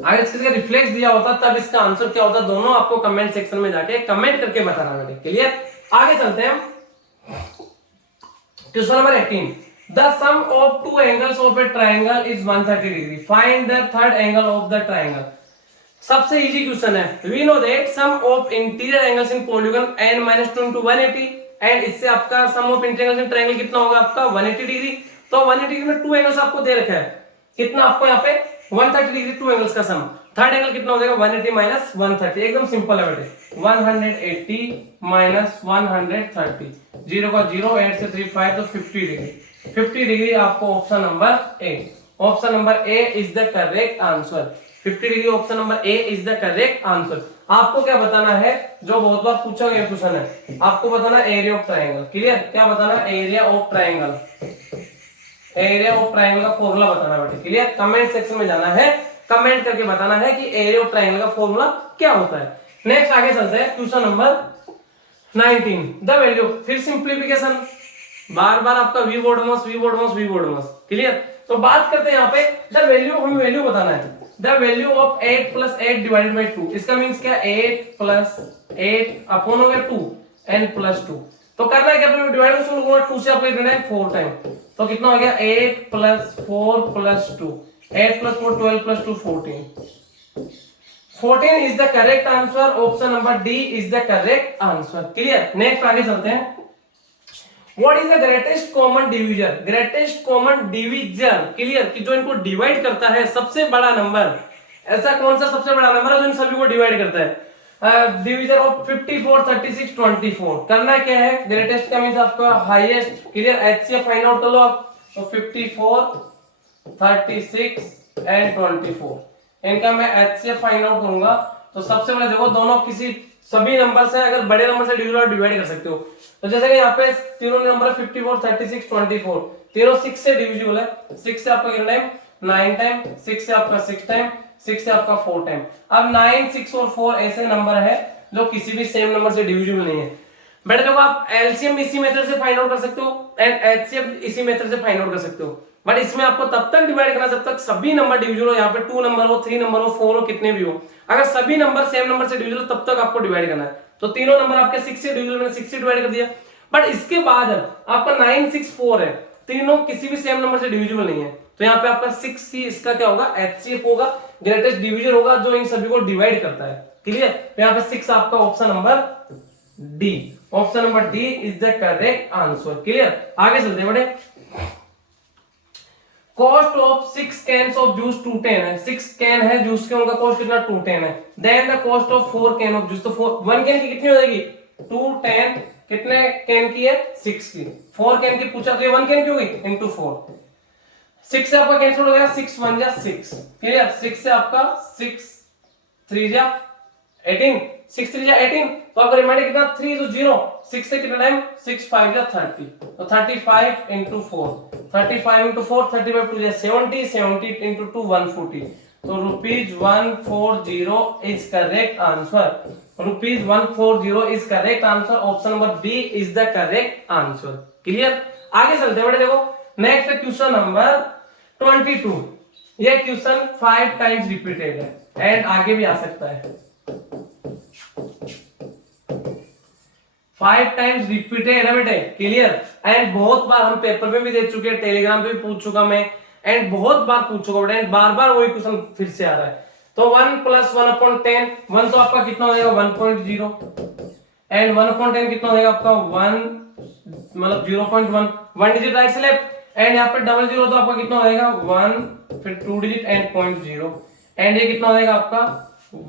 अगर इसकी जगह रिफ्लेक्स दिया होता तब इसका आंसर क्या होता। दोनों आपको कमेंट सेक्शन में जाके कमेंट करके बताना बेटे। क्लियर, आगे चलते हैं। Question number 18 the sum of two angles of a triangle is 130 degree. Find the third angle of the triangle. सबसे इजी क्वेश्चन है। We know that sum of interior angles in polygon n-2 into 180 and इससे आपका sum of interior angles in triangle कितना होगा आपका 180 degree. तो 180 degree में two angles आपको दे रखा है, कितना आपको यहाँ पे 130 डिग्री टू एंगल्स का सम। थर्ड एंगल कितना हो जाएगा 180 माइनस 130। एकदम सिंपल है बेटे 180 माइनस 130, 0 का 0 8 से 3 5 तो 50 डिग्री। 50 डिग्री आपको option number A. Option number A is the correct answer. 50 degree option number A is the correct answer. आपको क्या बताना है जो बहुत बार पूछा गया क्वेश्चन है, आपको बताना एरिया ऑफ ट्रायंगल। क्लियर, क्या बताना area of triangle. Area of triangle का फॉर्मूला बताना बेटे। क्लियर, कमेंट सेक्शन में जाना है, कमेंट करके बताना है कि एरिया ऑफ ट्रायंगल का फॉर्मूला क्या होता है। नेक्स्ट आगे चलते हैं क्वेश्चन नंबर 19 द वैल्यू। फिर सिंप्लीफिकेशन, बार बार आपका वी बोर्डमस वी बोर्डमस वी बोर्डमस। क्लियर, तो बात करते हैं यहाँ पे द वैल्यू, हमें वैल्यू बताना है the value of 8 plus 8 divided by 2। इसका मीन्स क्या 8 प्लस 8 अपॉन हो गया 2 एन प्लस 2। तो करना है क्या डिवाइड में 2 से आपको करना है 4 टाइम, तो कितना हो गया 8 plus 4 plus 2। 8 plus 4 12 plus 2 14। 14 is the correct answer. Option number D is the correct answer. Clear, next आगे चलते हैं। What is the greatest common divisor? Greatest common divisor, clear, कि जो इनको डिवाइड करता है सबसे बड़ा नंबर। ऐसा कौन सा सबसे बड़ा नंबर है जो इन सभी को डिवाइड करता है। Divisor of 54 36 24। करना क्या है ग्रेटेस्ट का मींस आपका highest. Clear, HCF find out कर लो आप। तो 54 36 एंड 24 इनका मैं एचसीएफ फाइंड आउट करूंगा। तो सबसे पहले देखो दोनों किसी सभी नंबर से अगर बड़े नंबर से डिवाइड कर सकते हो। तो जैसे कि यहाँ पे तीनों नंबर 54 36 24 तीनों 6 से डिविजिबल है। 6 से आपका कितना टाइम 9 टाइम, 6 से आपका 6 टाइम, 6 से आपका 4 टाइम। अब 9 6 और 4 ऐसे नंबर है जो किसी भी सेम नंबर से डिविजिबल नहीं है। बेटा देखो आप एलसीएम इसी मेथड से फाइंड आउट कर सकते हो एंड एचसीएफ इसी मेथड से फाइंड आउट कर सकते हो, बट इसमें आपको तब तक डिवाइड करना जब तक सभी नंबर डिविजिबल हो। यहाँ पे 2 नंबर हो 3 नंबर हो 4 हो कितने भी हो, अगर सभी नंबर सेम नंबर से डिविजिबल तब तक आपको डिवाइड करना है। तो तीनों नंबर आपके 6 से डिविजिबल, मैंने 6 से डिवाइड कर दिया। बट इसके बाद आपका 964 है, तीनों किसी भी सेम नंबर से डिविजिबल नहीं है, तो यहाँ पे आपका 6 ही इसका क्या होगा, HCF होगा, ग्रेटेस्ट डिवीजन होगा जो इन सभी को डिवाइड करता है। क्लियर? तो यहाँ पे 6 आपका option number D, option number D is the correct answer. Clear? आगे चलते हैं बड़े। Cost of 6 cans of juice 210 है, 6 कैन है जूस के, उनका कॉस्ट कितना 210 है। Then the cost of 4 can of juice, तो 1 कैन की कितनी हो जाएगी 210, कितने कैन की है 6 की, 4 कैन की पूछा तो ये 1 कैन की होगी इनटू 4, 6 से आपका कैंसिल हो गया, 6 1 जा 6। क्लियर? 6 से आपका 6 3 जा 18, 6 3 जा 18, तो आपका रिमाइंडर कितना 3 तो 0, 6 से कितना टाइम 6 5 जा 30, तो 35 इंटू 4, 35 इंटू 4, 35 2 जा 70, 70 इंटू 2 140, तो ₹140 is correct answer, ₹140 is correct answer, option number B is the correct answer. Clear? आगे चलते हैं बेटे, देखो नेक्स्ट क्वेश्चन नंबर 22, ये क्वेश्चन 5 टाइम्स रिपीटेड है एंड आगे भी आ सकता है, 5 टाइम्स रिपीटेड है बेटे। क्लियर? एंड बहुत बार हम पेपर में भी दे चुके हैं, टेलीग्राम पे भी पूछ चुका मैं, एंड बहुत बार पूछ चुका बेटे, बार बार वही क्वेश्चन फिर से आ रहा है। तो 1 + 1/10, 1 तो आपका कितना हो जाएगा 1.0, एंड 1/10 कितना हो जाएगा आपका 1, मतलब 0.1, 1 डिजिट राइट से लेफ्ट, एंड यहाँ पे डबल 0 तो आपका कितना हो जाएगा 1, फिर 2 डिजिट एंड 0.0, एंड ये कितना हो जाएगा आपका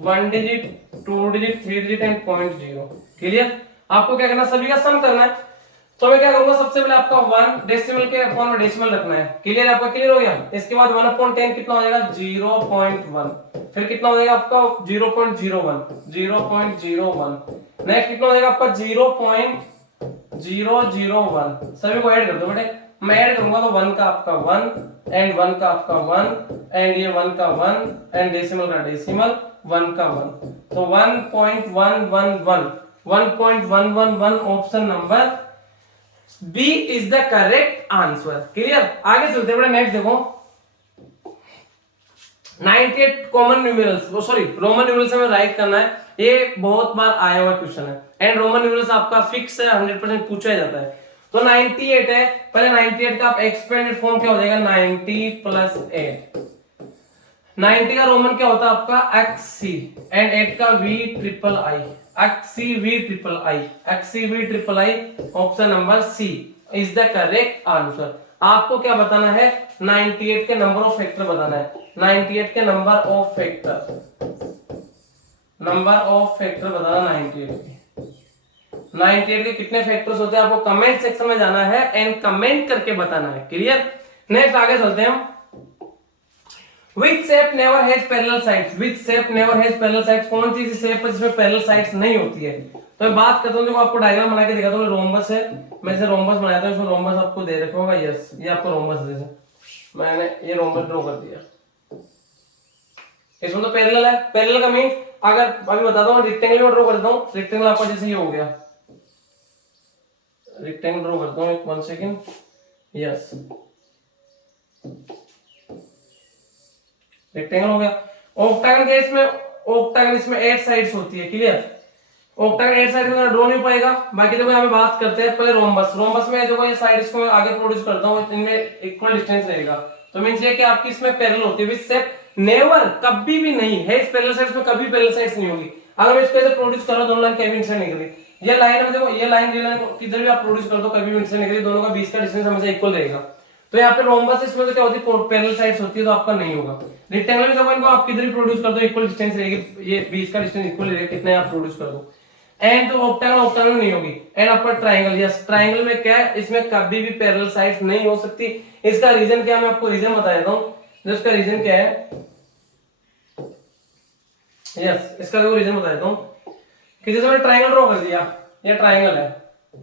1 digit 2 digit 3 digit and 0.0। Clear? आपको क्या करना है, सभी का सम करना है, तो मैं क्या करूंगा, सबसे पहले आपका 1 डेसिमल के अपॉन में डेसिमल रखना है। क्लियर? आपका क्लियर हो गया? इसके बाद 1/10 कितना हो जाएगा 0.1, फिर कितना हो जाएगा आपका 0.01, 0.01, नेक्स्ट कितना हो जाएगा आपका 0.001, सभी को ऐड कर दो बेटे, मैं ऐड करूंगा तो 1 का आपका 1 एंड 1 का आपका 1 एंड ये 1 का 1 एंड डेसिमल का डेसिमल 1 का 1, तो 1.111 option number B is the correct answer. Clear? आगे चलते हैं, नेक्स्ट देखो 98 common numerals, sorry Roman numerals में राइट करना है, ये बहुत बार आया हुआ क्वेश्चन है एंड रोमन न्यूमेरल्स आपका फिक्स है, 100% पूछा जाता है। तो 98 है, पहले 98 का आप एक्सपेंडेड फॉर्म क्या हो जाएगा 90 + 8, 90 का रोमन क्या होता है आपका XC एंड 8 का VIII, XCVIII, option number C is the correct answer. आपको क्या बताना है 98 के नंबर ऑफ फैक्टर बताना है, 98 के नंबर ऑफ फैक्टर बताना, 98 के कितने फैक्टर्स होते हैं आपको कमेंट सेक्शन में जाना है एंड कमेंट करके बताना है। क्लियर? नेक्स्ट आगे चलते हैं हम, Which shape never has parallel sides? Which shape never has parallel sides? कौन सी शेप है जिसमें पैरेलल साइड्स नहीं होती है? तो मैं बात करता हूँ, देखो आपको डायग्राम बना के दिखाता हूँ, रोम्बस है, मैं इसे रोम्बस बनाया था, इसमें रोम्बस आपको दे रखा होगा, यस ये आपको रोम्बस है, जैसे मैंने ये रोम्बस ड्रॉ कर दिया, इसमें तो पैरेलल है, पैरेलल का मींस अगर अभी बताता हूँ रेक्टेंगल में ड्रॉ करता हूँ, रेक्टेंगल आपका जैसे ये हो गया, रेक्टेंगल ड्रॉ करता हूँ 1 सेकेंड, यस रेक्टेंगल हो गया। ऑक्टागन के इसमें, ऑक्टागन इसमें 8 साइड्स होती है। क्लियर? ऑक्टागन 8 साइड में ड्रॉ नहीं पाएगा। बाकी देखो यहाँ पे बात करते हैं पहले रोम्बस, रोम्बस में देखो ये साइड्स को मैं आगे प्रोड्यूस करता हूँ, इनमें इक्वल डिस्टेंस रहेगा, तो मींस ये कि आपकी इसमें पैरेलल होती है, विच शेप नेवर, कभी भी नहीं है, इस पैरेलल साइड्स में कभी पैरेलल साइड्स नहीं होगी। अगर मैं इसको ऐसे प्रोड्यूस कर रहा हूं, दोनों लाइन कभी इंटरसेक्ट नहीं करेगी, ये लाइन में देखो, ये लाइन किधर भी आप प्रोड्यूस कर दो कभी भी इंटरसेक्ट नहीं करेगी, दोनों का बीच का डिस्टेंस हमेशा इक्वल रहेगा। तो यहाँ पे रोम्बस इसमें तो क्या होती है पैरेलल साइड्स होती है, तो आपका नहीं होगा। रेक्टेंगल में देखो, इनको आप किधर भी प्रोड्यूस कर दो इक्वल डिस्टेंस रहेगी, ये बीच का डिस्टेंस इक्वल रहेगा, कितने आप प्रोड्यूस कर दो। एंड तो ऑक्टागन नहीं होगी। एंड आपका ट्रायंगल, यस ट्रायंगल में क्या है, इसमें कभी भी पैरेलल साइड्स नहीं हो सकती। इसका रीजन क्या है, मैं आपको रीजन बता देता हूँ। इसका रीजन क्या है, यस इसका देखो रीजन बता देता हूँ कि जैसे मैंने ट्रायंगल ड्रॉ कर दिया, ये ट्रायंगल है,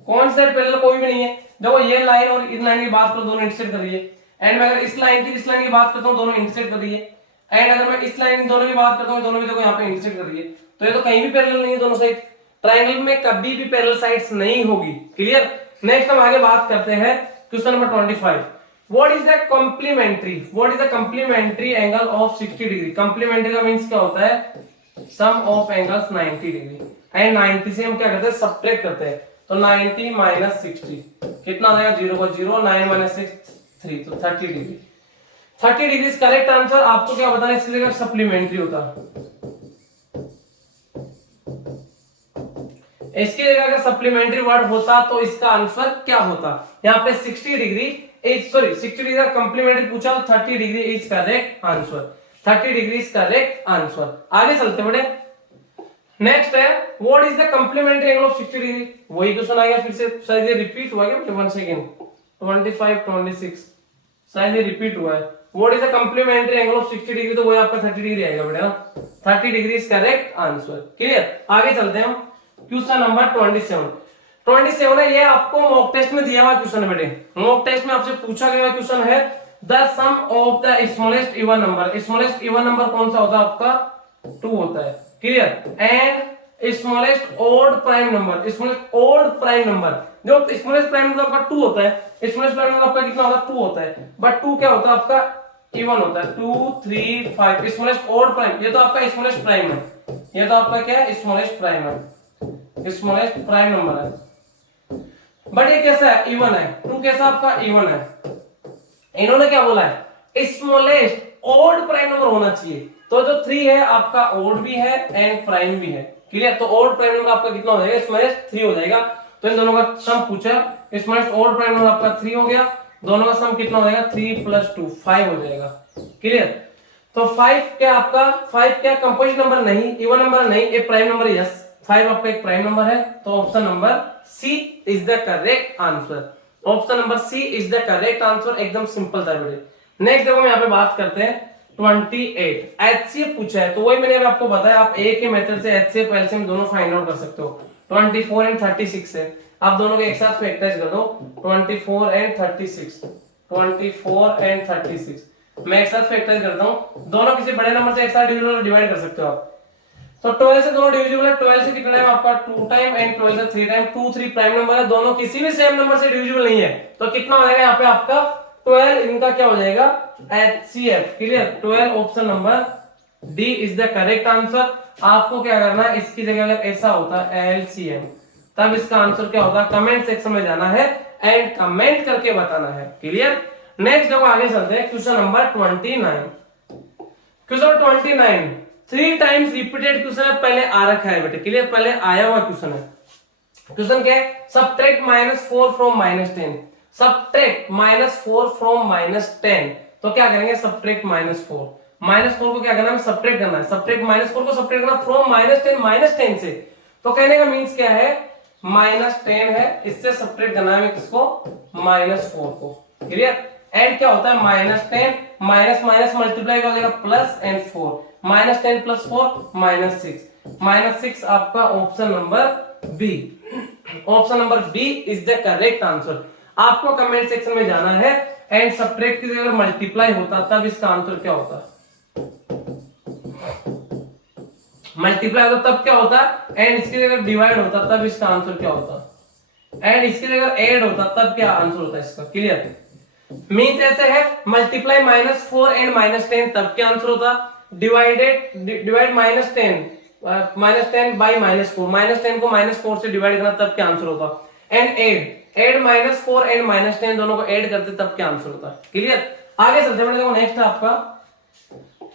कौन सा पैरेलल कोई भी नहीं है। देखो ये लाइन और इस लाइन की बात करूं, दोनों इंटरसेक्ट कर रही है। एंड मैं अगर इस लाइन की बात करता हूं, दोनों इंटरसेक्ट कर रही है। एंड अगर मैं इस लाइन दोनों की बात करता हूं, दोनों भी देखो यहाँ पे इंटरसेक्ट कर रही है, तो ये तो कहीं भी पैरेलल नहीं है दोनों साइड। ट्रायंगल में कभी भी पैरेलल साइड्स नहीं होगी। क्लियर? नेक्स्ट हम आगे बात करते हैं question number 25। What is the complementary angle of 60 degree? Complementary का मींस क्या होता है, sum of angles 90 degree, and 90 से हम क्या करते हैं, सब्ट्रैक्ट करते हैं। तो 90 माइनस 60 कितना आ जाएगा, 0 को 0, 9 माइनस 6 3, तो 30 डिग्री। 30 degree correct answer. आपको क्या बताना है, इसकी जगह सप्लीमेंट्री होता, इसकी जगह अगर सप्लीमेंट्री वर्ड होता तो इसका आंसर क्या होता। यहाँ पे 60 डिग्री इज, सॉरी 60 डिग्री का कंप्लीमेंट्री पूछा, 30 degree is correct answer. 30 degree is correct answer. आगे चलते बड़े, नेक्स्ट है what is the complementary angle of 60 degree. वही क्वेश्चन आ गया फिर से, शायद ये रिपीट हुआ क्या, 1 सेकंड, 25 26 शायद ये रिपीट हुआ है। What is the complementary angle of 60 degree, तो वही आपका 30 डिग्री आएगा बेटा ना, 30 degree is correct answer. Clear. आगे चलते हैं क्वेश्चन नंबर 27 है, ये आपको मॉक टेस्ट में दिया हुआ क्वेश्चन है बेटे। मॉक टेस्ट में आपसे पूछा गया क्वेश्चन है the sum of the smallest even number. Smallest even number कौन सा होता है आपका, 2 होता है। क्लियर। And smallest odd prime number, smallest odd prime number, जो स्मॉलेस्ट प्राइम नंबर आपका 2 होता है, स्मॉलेस्ट प्राइम नंबर आपका कितना होता है, 2 होता है, बट 2 क्या होता है आपका, इवन होता है, 2 3 5। स्मॉलेस्ट ऑड प्राइम, ये तो आपका स्मॉलेस्ट प्राइम है, ये तो आपका क्या है, स्मॉलेस्ट प्राइम है, स्मॉलेस्ट प्राइम नंबर है। बट ये कैसा है, इवन है, 2 कैसा आपका इवन है। इन्होंने क्या बोला है, स्मॉलेस्ट ऑड प्राइम नंबर होना चाहिए, तो जो 3 है आपका ऑड भी है एंड प्राइम भी है। क्लियर। तो ऑड प्राइम नंबर आपका कितना हो जाएगा, स्मॉलेस्ट 3 हो जाएगा। तो इन दोनों का सम पूछा, स्मॉलेस्ट ऑड प्राइम नंबर आपका 3 हो गया, दोनों का सम कितना हो जाएगा, 3 + 2 5 हो जाएगा। क्लियर। तो 5 क्या आपका, 5 क्या कंपोजिट नंबर नहीं, इवन नंबर नहीं, ये प्राइम नंबर। यस, 5 आपका एक प्राइम नंबर है, तो option number C is the correct answer. Option number C is the correct answer. एकदम सिंपल था बेटे। नेक्स्ट देखो, हम यहाँ पे बात करते हैं 28 HCF पूछा है, तो वही मैंने आपको बताया, आप एक ही मेथड से HCF एलसीएम दोनों फाइंड आउट कर सकते हो। 24 एंड 36 है, आप दोनों को एक साथ फैक्टराइज कर दो, 24 एंड 36, 24 एंड 36 मैं एक साथ फैक्टराइज करता हूँ। दोनों किसी बड़े नंबर से एक साथ डिवाइड कर सकते हो आप। तो 12 से दोनों डिविजिबल है, 12 से कितना टाइम आपका 2 टाइम एंड 12 से 3 टाइम, 2 3 प्राइम नंबर है, दोनों किसी भी सेम नंबर से डिविजिबल नहीं है, तो कितना हो जाएगा यहाँ पे आपका 12, इनका क्या हो जाएगा, HCF। Clear. 12 option number D is the correct answer. आपको क्या करना है, इसकी जगह अगर ऐसा होता LCM, तब इसका आंसर क्या होता, कमेंट सेक्शन में जाना है एंड कमेंट करके बताना है। क्लियर। नेक्स्ट देखो, आगे चलते हैं question number 29। Question 29 3 times repeated question है, पहले आ रखा है बेटे। क्लियर। पहले आया हुआ क्वेश्चन है। क्वेश्चन क्या है, सब्ट्रैक्ट -4 फ्रॉम -10, सब्ट्रैक्ट -4 फ्रॉम -10। तो क्या करेंगे, सब्ट्रैक्ट -4 को क्या करना है, सब्ट्रैक्ट करना है, सब्ट्रैक्ट -4 को सब्ट्रैक्ट करना फ्रॉम -10 से। तो कहने का मींस क्या है, -10 है, इससे सब्ट्रैक्ट करना है किसको, -4 को। क्लियर। एंड क्या होता है, -10 माइनस माइनस मल्टीप्लाई हो जाएगा प्लस एंड 4, -10 + 4 -6 आपका option number B. Option number B is the correct answer. आपको कमेंट सेक्शन में जाना है एंड सब्ट्रैक्ट की जगह मल्टीप्लाई होता तब इसका आंसर क्या होता, मल्टीप्लाई होता तब क्या होता, एंड इसकी जगह डिवाइड होता तब इसका आंसर क्या होता, एंड इसकी जगह ऐड होता तब क्या आंसर होता इसका। क्लियर। मींस ऐसे है, मल्टीप्लाई -4 एंड -10 तब क्या आंसर होता, डिवाइड -10 बाय -4, -10 को -4 से डिवाइड करना तब क्या आंसर होता, एंड ऐड -4 एंड -10 दोनों को ऐड करते तब क्या आंसर होता। क्लियर। आगे चलते हैं, देखो नेक्स्ट है आपका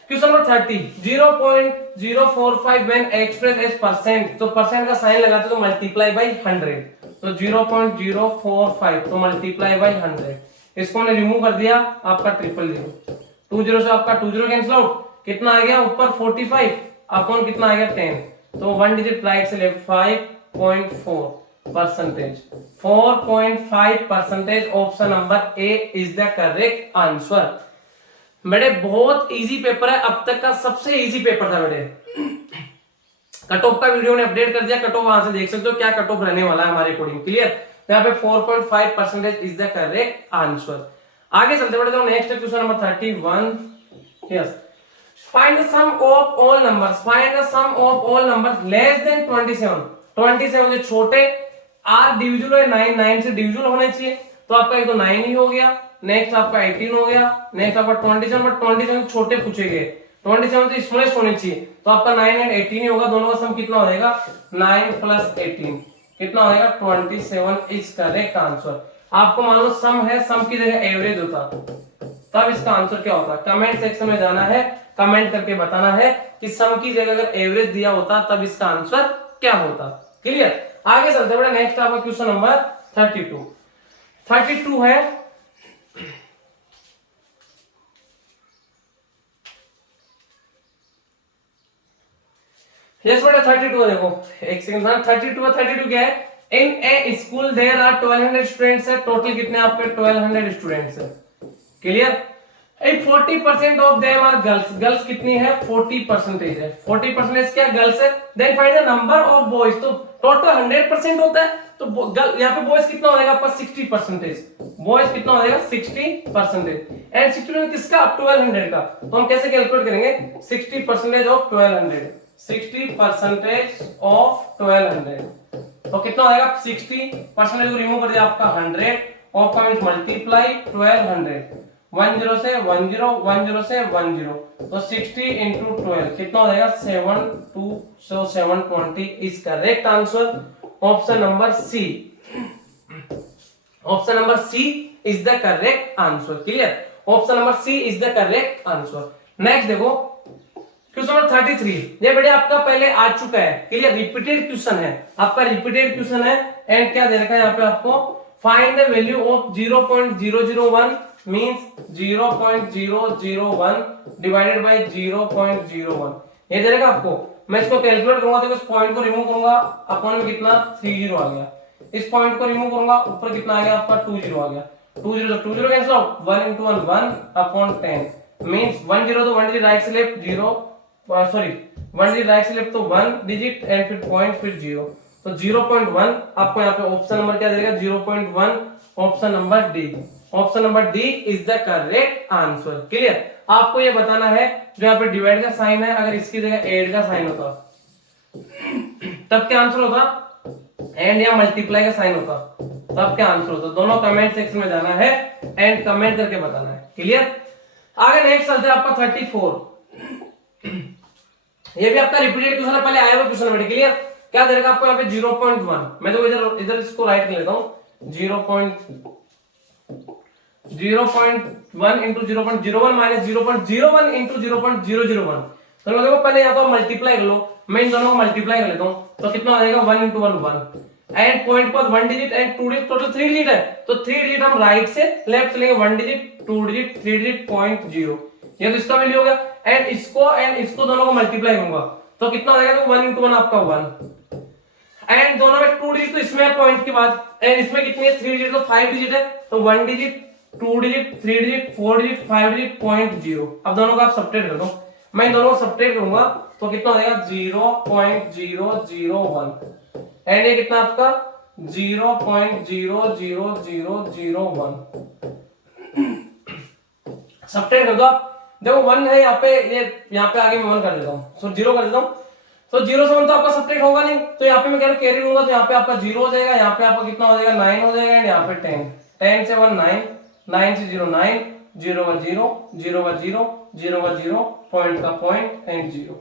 question number 30 0.045 when express as percent. तो परसेंट का साइन लगाते तो मल्टीप्लाई बाय 100, तो 0.045 तो मल्टीप्लाई बाय 100। इसको मैंने रिमूव कर दिया, आपका 000 20 से आपका 20 कैंसिल आउट, कितना आ गया ऊपर 45 अपॉन कितना आ गया 10, तो 1 डिजिट राइट से left 5.4%, 4.5%। Option number A is the correct answer. बेटे बहुत इजी पेपर है, अब तक का सबसे इजी पेपर था बेटे। कट ऑफ का वीडियो ने अपडेट कर दिया, कट ऑफ वहां से देख सकते हो क्या कट ऑफ रहने वाला है हमारे अकॉर्डिंग। क्लियर। यहाँ पे 4.5% इज द करेक्ट आंसर। आगे चलते बढ़ते हैं, next question number 31। Yes, find the sum of all numbers, find the sum of all numbers less than 27। 27 जो छोटे आर डिविजिबल है 9, 9 से डिविजिबल होने चाहिए, तो आपका एक तो 9 ही हो गया, नेक्स्ट आपका 18 हो गया, नेक्स्ट आपका 27, बट 27 छोटे पूछे गए, 27 तो स्मॉलेस्ट होनी चाहिए, तो आपका 9 एंड 18 ही होगा। दोनों का सम कितना हो जाएगा 9 प्लस 18 कितना हो जाएगा 27 इज करेक्ट आंसर। आपको मान लो सम है, सम की जगह एवरेज होता तब इसका आंसर क्या होता। कमेंट सेक्शन में जाना है, कमेंट करके बताना है कि सम की जगह अगर एवरेज दिया होता तब इसका आंसर क्या होता। क्लियर। आगे चलते बड़ा नेक्स्ट आपका क्वेश्चन नंबर 32 है। यस बेटा 32 देखो एक सेकंड 32 क्या है। In a school there are 1200 students है। टोटल कितने आपके 1200 स्टूडेंट्स है। Clear. 40% of them are girls. Girls कितनी है 40% है। 40% क्या गर्ल्स है। Then find the number of boys. तो टोटल 100% होता है तो यहाँ पे बॉयज कितना हो जाएगा आपका 60%। बॉयज कितना हो जाएगा 60% एंड 60% किसका 1200 का। तो हम कैसे कैलकुलेट करेंगे 60% ऑफ 1200। 60% ऑफ 1200 तो कितना हो जाएगा 60% को रिमूव कर दिया आपका 100 ऑफ का मींस मल्टीप्लाई 1200 10 से 10 10 से 10 तो 60 into 12 कितना हो जाएगा 720 is correct answer. Option number C. Option number C is the correct answer. Clear. Option number C is the correct answer. Next देखो क्वेश्चन नंबर 33। ये बेटा आपका पहले आ चुका है। क्लियर। रिपीटेड क्वेश्चन है आपका, रिपीटेड क्वेश्चन है एंड क्या दे रखा है यहाँ पे आपको find the value of 0.001 means 0.001 divided by 0.01 ये दे रखा आपको। मैं इसको कैलकुलेट करूंगा तो इस पॉइंट को रिमूव करूंगा अपॉन में कितना 30 आ गया। इस पॉइंट को रिमूव करूंगा ऊपर कितना आ गया आपका 20 आ गया। 20 cancel out 1 into 1 upon 10 means 10 तो 1 डिजिट राइट से लेफ्ट 0 सॉरी 1 डिजिट राइट से लेफ्ट तो 1 डिजिट एंड फिर पॉइंट फिर 0 तो 0.1 आपको यहाँ पे ऑप्शन नंबर क्या देगा 0.1 option number D. Option number D is the correct answer. Clear. आपको ये बताना है जो यहाँ पे डिवाइड का साइन है अगर इसकी जगह ऐड का साइन होता तब क्या आंसर होता एंड या मल्टीप्लाई का साइन होता तब क्या आंसर होता। दोनों कमेंट सेक्शन में जाना है एंड कमेंट करके बताना है। क्लियर। आगे नेक्स्ट चलते हैं आपका 34। ये भी आपका रिपीटेड क्वेश्चन है, पहले आया हुआ क्वेश्चन है। क्लियर। क्या दे रखा आपको यहाँ पे 0.1 मैं तो इधर इसको राइट कर लेता हूँ 0.1 into 0.01 माइनस 0.01 into 0.001 तो देखो पहले यहाँ तो मल्टीप्लाई कर लो। मैं इन दोनों को मल्टीप्लाई कर लेता हूँ तो कितना हो जाएगा 1 into 1 1 एंड पॉइंट पर 1 digit and 2 digit total 3 digit है तो 3 डिजिट हम राइट से लेफ्ट लेंगे 1 डिजिट 2 डिजिट 3 डिजिट 0.0 ये तो इसका वैल्यू हो गया एंड इसको दोनों को मल्टीप्लाई करूंगा तो कितना हो जाएगा तो 1 into 1 आपका 1 एंड दोनों में 2 डिजिट तो इसमें है पॉइंट के बाद एंड इसमें कितनी है 3 डिजिट तो 5 डिजिट है तो 1 digit 2 digit 3 digit 4 digit 5 digit 0.0 अब दोनों का आप सब्ट्रैक्ट कर दो। मैं इन दोनों को सब्ट्रैक्ट करूंगा तो कितना हो जाएगा 0.001 एंड ये कितना आपका 0.00001 सब्ट्रैक्ट कर दो आप। देखो 1 है यहाँ पे ये यहाँ पे आगे मैं 1 कर देता हूँ सो 0 कर देता हूँ तो 0 से 1 तो आपका सब्ट्रैक्ट होगा नहीं तो यहाँ पे मैं कह रहा हूँ कैरी लूंगा तो यहाँ पे आपका 0 हो जाएगा। यहाँ पे आपका कितना हो जाएगा 9 हो जाएगा एंड यहाँ पे 10 से 1 9 9 से 0 9 0 का 0 0 का 0 0 का 0 पॉइंट का पॉइंट एंड 0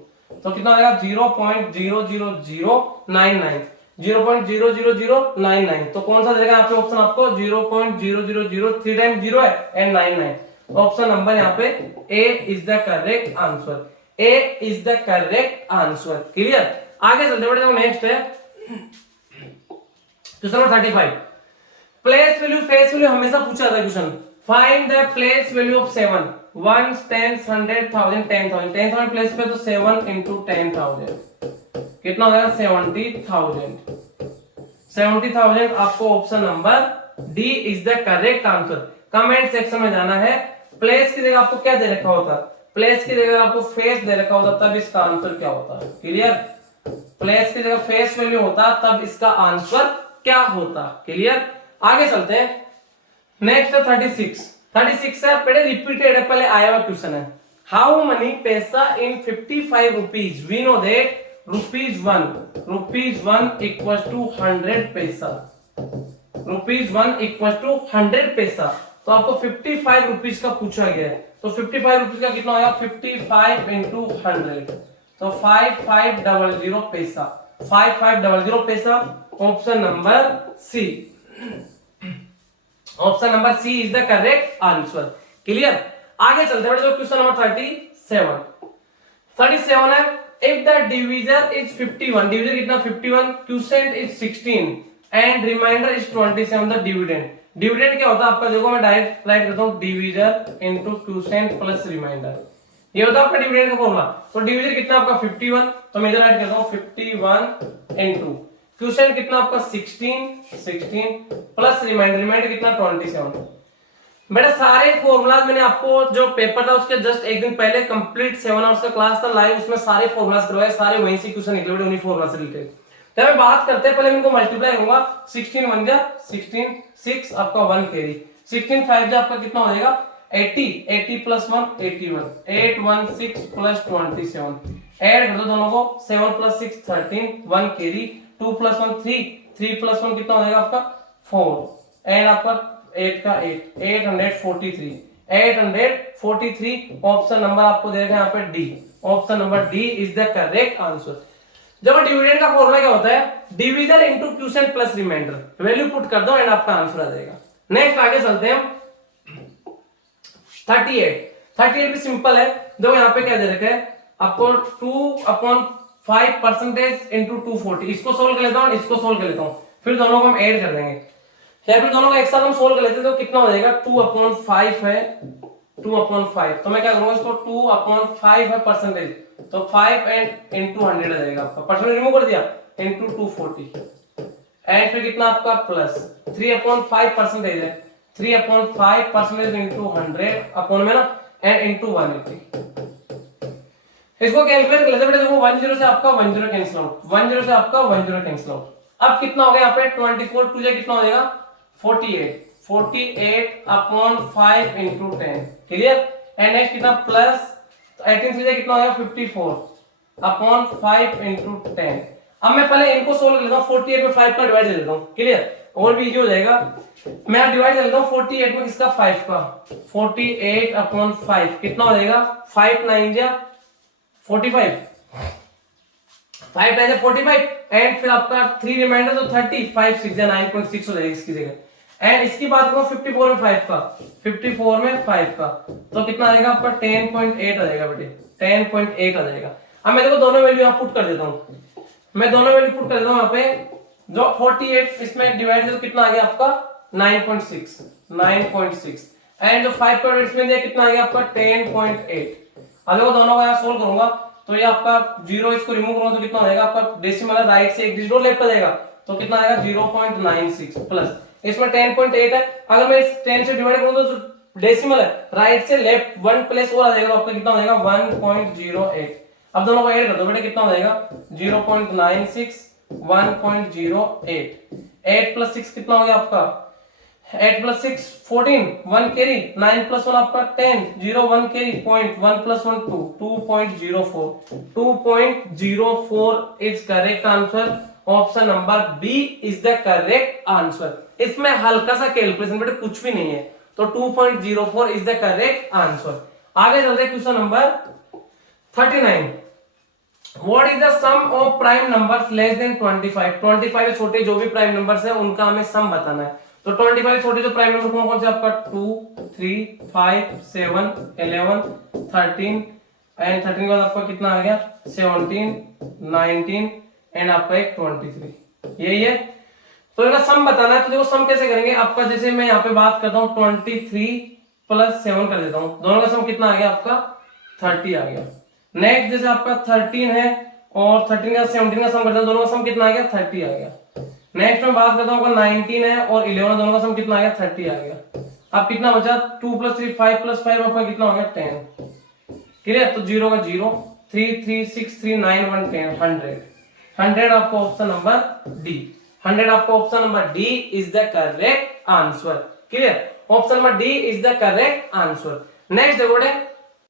तो कितना हो जाएगा 0.00099 0.00099 तो कौन सा देगा यहाँ पे ऑप्शन आपको 0.0003 टाइम 0 है एंड 99 ऑप्शन नंबर यहाँ पे A is the correct answer. A is the correct answer. Clear. आगे चलते बढ़ते नेक्स्ट है question number 35। Place value face value हमेशा पूछा जाता है question. Find the place value of 7 1 10 100 1000 10,000 10,000 place पे तो 7 into 10,000 कितना हो जाएगा 70,000 आपको option number D is the correct answer. Comment section में जाना है। प्लेस की जगह आपको क्या दे रखा होता प्लेस की जगह आपको फेस दे रखा होता तब इसका आंसर क्या होता। क्लियर। प्लेस की जगह फेस वैल्यू होता तब इसका आंसर क्या होता। क्लियर। आगे चलते हैं नेक्स्ट 36 है पहले रिपीटेड है पहले आया हुआ क्वेश्चन है। How many paisa in 55 rupees we know that rupees 1 equals to 100 paisa rupees 1 equals to 100 पैसा तो आपको 55 रुपीज का पूछा गया है तो 55 रुपीज का कितना होगा 55 इंटू 100, तो 5500 paisa, 5500 paisa. Option number C, option number C is the correct answer. Clear. आगे चलते हैं जो क्वेश्चन नंबर 37 है, if the divisor is 51, divisor कितना 51, quotient is 16 and remainder is 27, the dividend, dividend क्या होता है आपका, देखो मैं डायरेक्ट राइट करता हूं, divisor into quotient plus remainder, ये होता है आपका डिविडेंड का फॉर्मूला। तो डिविजर कितना आपका 51, तो मैं इधर राइट करता हूं 51 इनटू क्वोशिएंट कितना आपका 16 प्लस रिमाइंडर, रिमाइंडर कितना 27। बेटा सारे फॉर्मूलाज मैंने आपको जो पेपर था उसके जस्ट एक दिन पहले कंप्लीट 7 आवर्स का क्लास था लाइव, उसमें सारे फॉर्मूलाज करवाए, सारे वहीं से क्वेश्चन निकले उन्हीं फॉर्मूला से रिलेटेड। तो मैं बात करते हैं, पहले मैं इनको मल्टीप्लाई करूंगा, 16 1 जा 16, 6 आपका 1 कैरी, 16 5 जा आपका कितना हो जाएगा 80, 80 प्लस 1 81, 816 प्लस 27, ऐड कर दो दोनों को, 7 प्लस 6 13, 1 कैरी, 2 प्लस 1 3, 3 प्लस 1 कितना हो जाएगा आपका 4, एंड आपका 8 का 8, 843, 843। ऑप्शन नंबर आपको दे रखा है यहाँ पे D, option number D is the correct answer. जब डिविडेंड का फॉर्मूला क्या होता है, division into quotient plus remainder, value put कर दो एंड आपका आंसर आ जाएगा। नेक्स्ट आगे चलते हैं 38 भी सिंपल है, देखो यहाँ पे क्या दे रखा है आपको 2/5% इंटू 240, इसको सोल्व कर लेता हूँ, इसको सोल्व कर लेता हूँ, फिर दोनों को हम ऐड कर देंगे, या फिर दोनों को एक साथ हम सोल्व कर लेते हैं, तो कितना हो जाएगा 2/5 है, 2/5, तो मैं क्या करूंगा इसको 2/5 है परसेंटेज, तो 5 एंड इंटू 100 आ जाएगा आपका, परसेंटेज रिमूव कर दिया, इंटू 240, एंड फिर कितना आपका प्लस 3/5 परसेंटेज है, 3/5 परसेंटेज इंटू 100 अपॉन में ना, एंड इंटू 180। इसको कैलकुलेट कर लेते हैं बेटा, देखो 10 से आपका 10 कैंसिल आउट, 10 से आपका 10 कैंसिल आउट। अब कितना हो गया यहाँ पे 24 2 जा कितना हो जाएगा 48/5 इंटू 10, क्लियर। एंड नेक्स्ट कितना प्लस 18 से कितना हो जाएगा 54/5 इंटू 10। अब मैं पहले इनको सोल्व कर लेता हूँ, 48 में 5 का डिवाइड कर लेता हूँ, क्लियर, और भी इजी हो जाएगा। मैं डिवाइड कर लेता हूँ 48 में किसका 5 का, 48/5 कितना हो जाएगा 5 9 जा 45, 5 9 जा 45, एंड फिर आपका 3 रिमाइंडर तो 30, 5 6 जा 9.6 हो जाएगा इसकी जगह। एंड इसकी बात करो 54 में 5 का, 54 में 5 का, तो कितना आएगा आपका 10.8 आ जाएगा बेटे, 10.8 आ जाएगा। अब मैं देखो दोनों वैल्यू यहाँ पुट कर देता हूँ, मैं दोनों वैल्यू पुट कर देता हूँ यहाँ पे, जो 48 इसमें डिवाइड तो कितना आ गया आपका 9.6, एंड जो 5 इसमें दिया कितना आ गया आपका 10.8। अब देखो दोनों को यहाँ सोल्व करूंगा, तो ये आपका 0 इसको रिमूव करूंगा तो कितना हो जाएगा आपका डेसिमल राइट से एक डिजिट और लेफ्ट आ जाएगा, तो कितना आएगा 0.96 प्लस इसमें 10.8 है, अगर मैं इस 10 से डिवाइड करूं तो डेसिमल है राइट से लेफ्ट 1 प्लस और आ जाएगा, तो आपका कितना हो जाएगा 1.08। अब दोनों को ऐड कर दो बेटा, कितना हो जाएगा 0.96 1.08, 8 प्लस 6 कितना हो गया आपका 8 प्लस 6 14, 1 कैरी, 9 प्लस 1 आपका 10, 0 1 carry, point 1 plus 1 2, 2.04, 2.04 is correct answer. Option number B is the correct answer. इसमें हल्का सा कैलकुलेशन बेटा कुछ भी नहीं है, तो 2.04 इज द करेक्ट आंसर। आगे चलते हैं question number 39। What is the sum of prime numbers less than 25? 25 से छोटे जो भी प्राइम नंबर्स है उनका हमें सम बताना है। तो 25 से छोटे जो प्राइम नंबर कौन कौन से आपका 2 3 5 7 11 13, एंड 13 के बाद आपका कितना आ गया 17 19 एंड आपका एक 23, यही है। तो इनका सम बताना है, तो देखो सम कैसे करेंगे आपका, जैसे मैं यहाँ पे बात करता हूँ 23 प्लस 7 कर देता हूँ, दोनों का सम कितना आ गया आपका 30 आ गया। नेक्स्ट जैसे आपका 13 है और 13 का 17 का सम करते हैं, दोनों का सम कितना आ गया 30 आ गया। नेक्स्ट में बात करता हूँ 19 है और 11, दोनों का सम कितना आ गया 30 आ गया। अब कितना बचा 2 प्लस 3 5 प्लस 5 आपका कितना हो गया 10, क्लियर। तो 0 का 0 3 3 6 3 9 1 10 100, 100 आपका ऑप्शन नंबर डी, 100 आपका option number D is the correct answer, clear. Option number D is the correct answer. Next देखो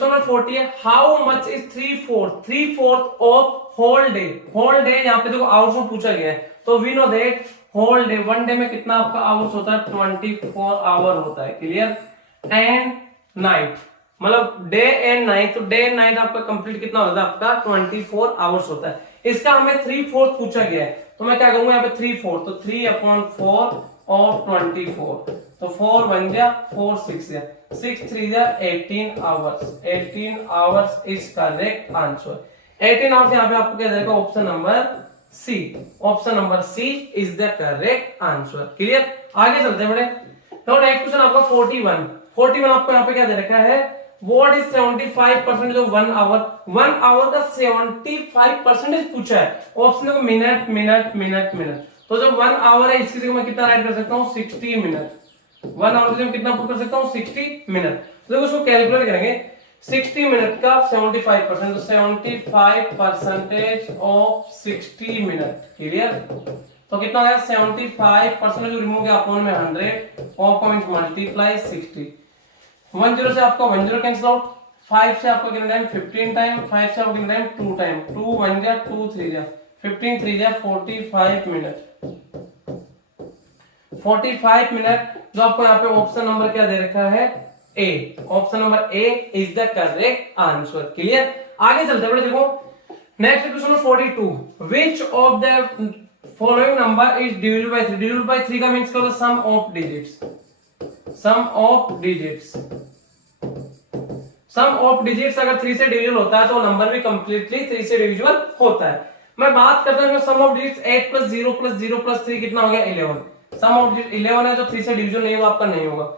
नंबर 40 है, how much is 3/4 of whole day. Whole day यहाँ पे देखो आवर्स में पूछा गया है, तो we know that whole day, one day में कितना आपका आवर्स होता है 24 आवर होता है, क्लियर। एंड नाइट मतलब डे एंड नाइट, तो डे एंड नाइट आपका कंप्लीट कितना होता है, आपका 24 आवर्स होता है। इसका हमें 3/4 पूछा गया है, तो मैं क्या करूंगा यहाँ पे 3/4, तो 3/4 और 24, तो 4 बन गया, 4 6 या 6 3 या 18 hours, 18 hours is correct answer. 18 hours यहाँ पे आपको क्या जाएगा, option number C, option number C is the correct answer. Clear, आगे चलते हैं बेटे। तो नेक्स्ट क्वेश्चन आपका 41, 41 आपको यहाँ पे क्या दे रखा है, what is 75% of 1 hour, 1 hour का 75% पूछा है। ऑप्शन देखो मिनट मिनट मिनट मिनट, तो जब 1 आवर है इसकी जगह मैं कितना राइट कर सकता हूँ, 60 मिनट। 1 आवर की जगह कितना पुट कर सकता हूँ, 60 मिनट। तो देखो उसको कैलकुलेट करेंगे, 60 मिनट का 75%, तो 75% ऑफ 60 मिनट। क्लियर, तो कितना हो गया, 75% जो रिमूव किया अपॉन में 100 ऑफ मींस मल्टीप्लाई 60। 10 से आपका 10 कैंसिल आउट, 5 से आपका कितना टाइम, 15 टाइम, 5 से आपका कितना टाइम, 2 टाइम, 2 बन गया, 2 3 जा 15 3 जा 45 मिनट, 45 मिनट। जो आपको यहाँ पे ऑप्शन नंबर क्या दे रखा है, A, option number A is the correct answer. Clear, आगे चलते हैं, देखो next question 42, which of the following number is divisible by 3, divisible by 3 का मींस क्या होता है, sum of digits, sum of digits, sum of digits अगर 3 से डिविजिबल होता है तो नंबर भी कंप्लीटली 3 से डिविजिबल होता है। मैं बात करता हूं सम ऑफ डिजिट्स 8 + 0 + 0 + 3 कितना हो गया, 11। सम ऑफ डिजिट 11 है, तो 3 से डिविजिबल नहीं होगा, आपका नहीं होगा।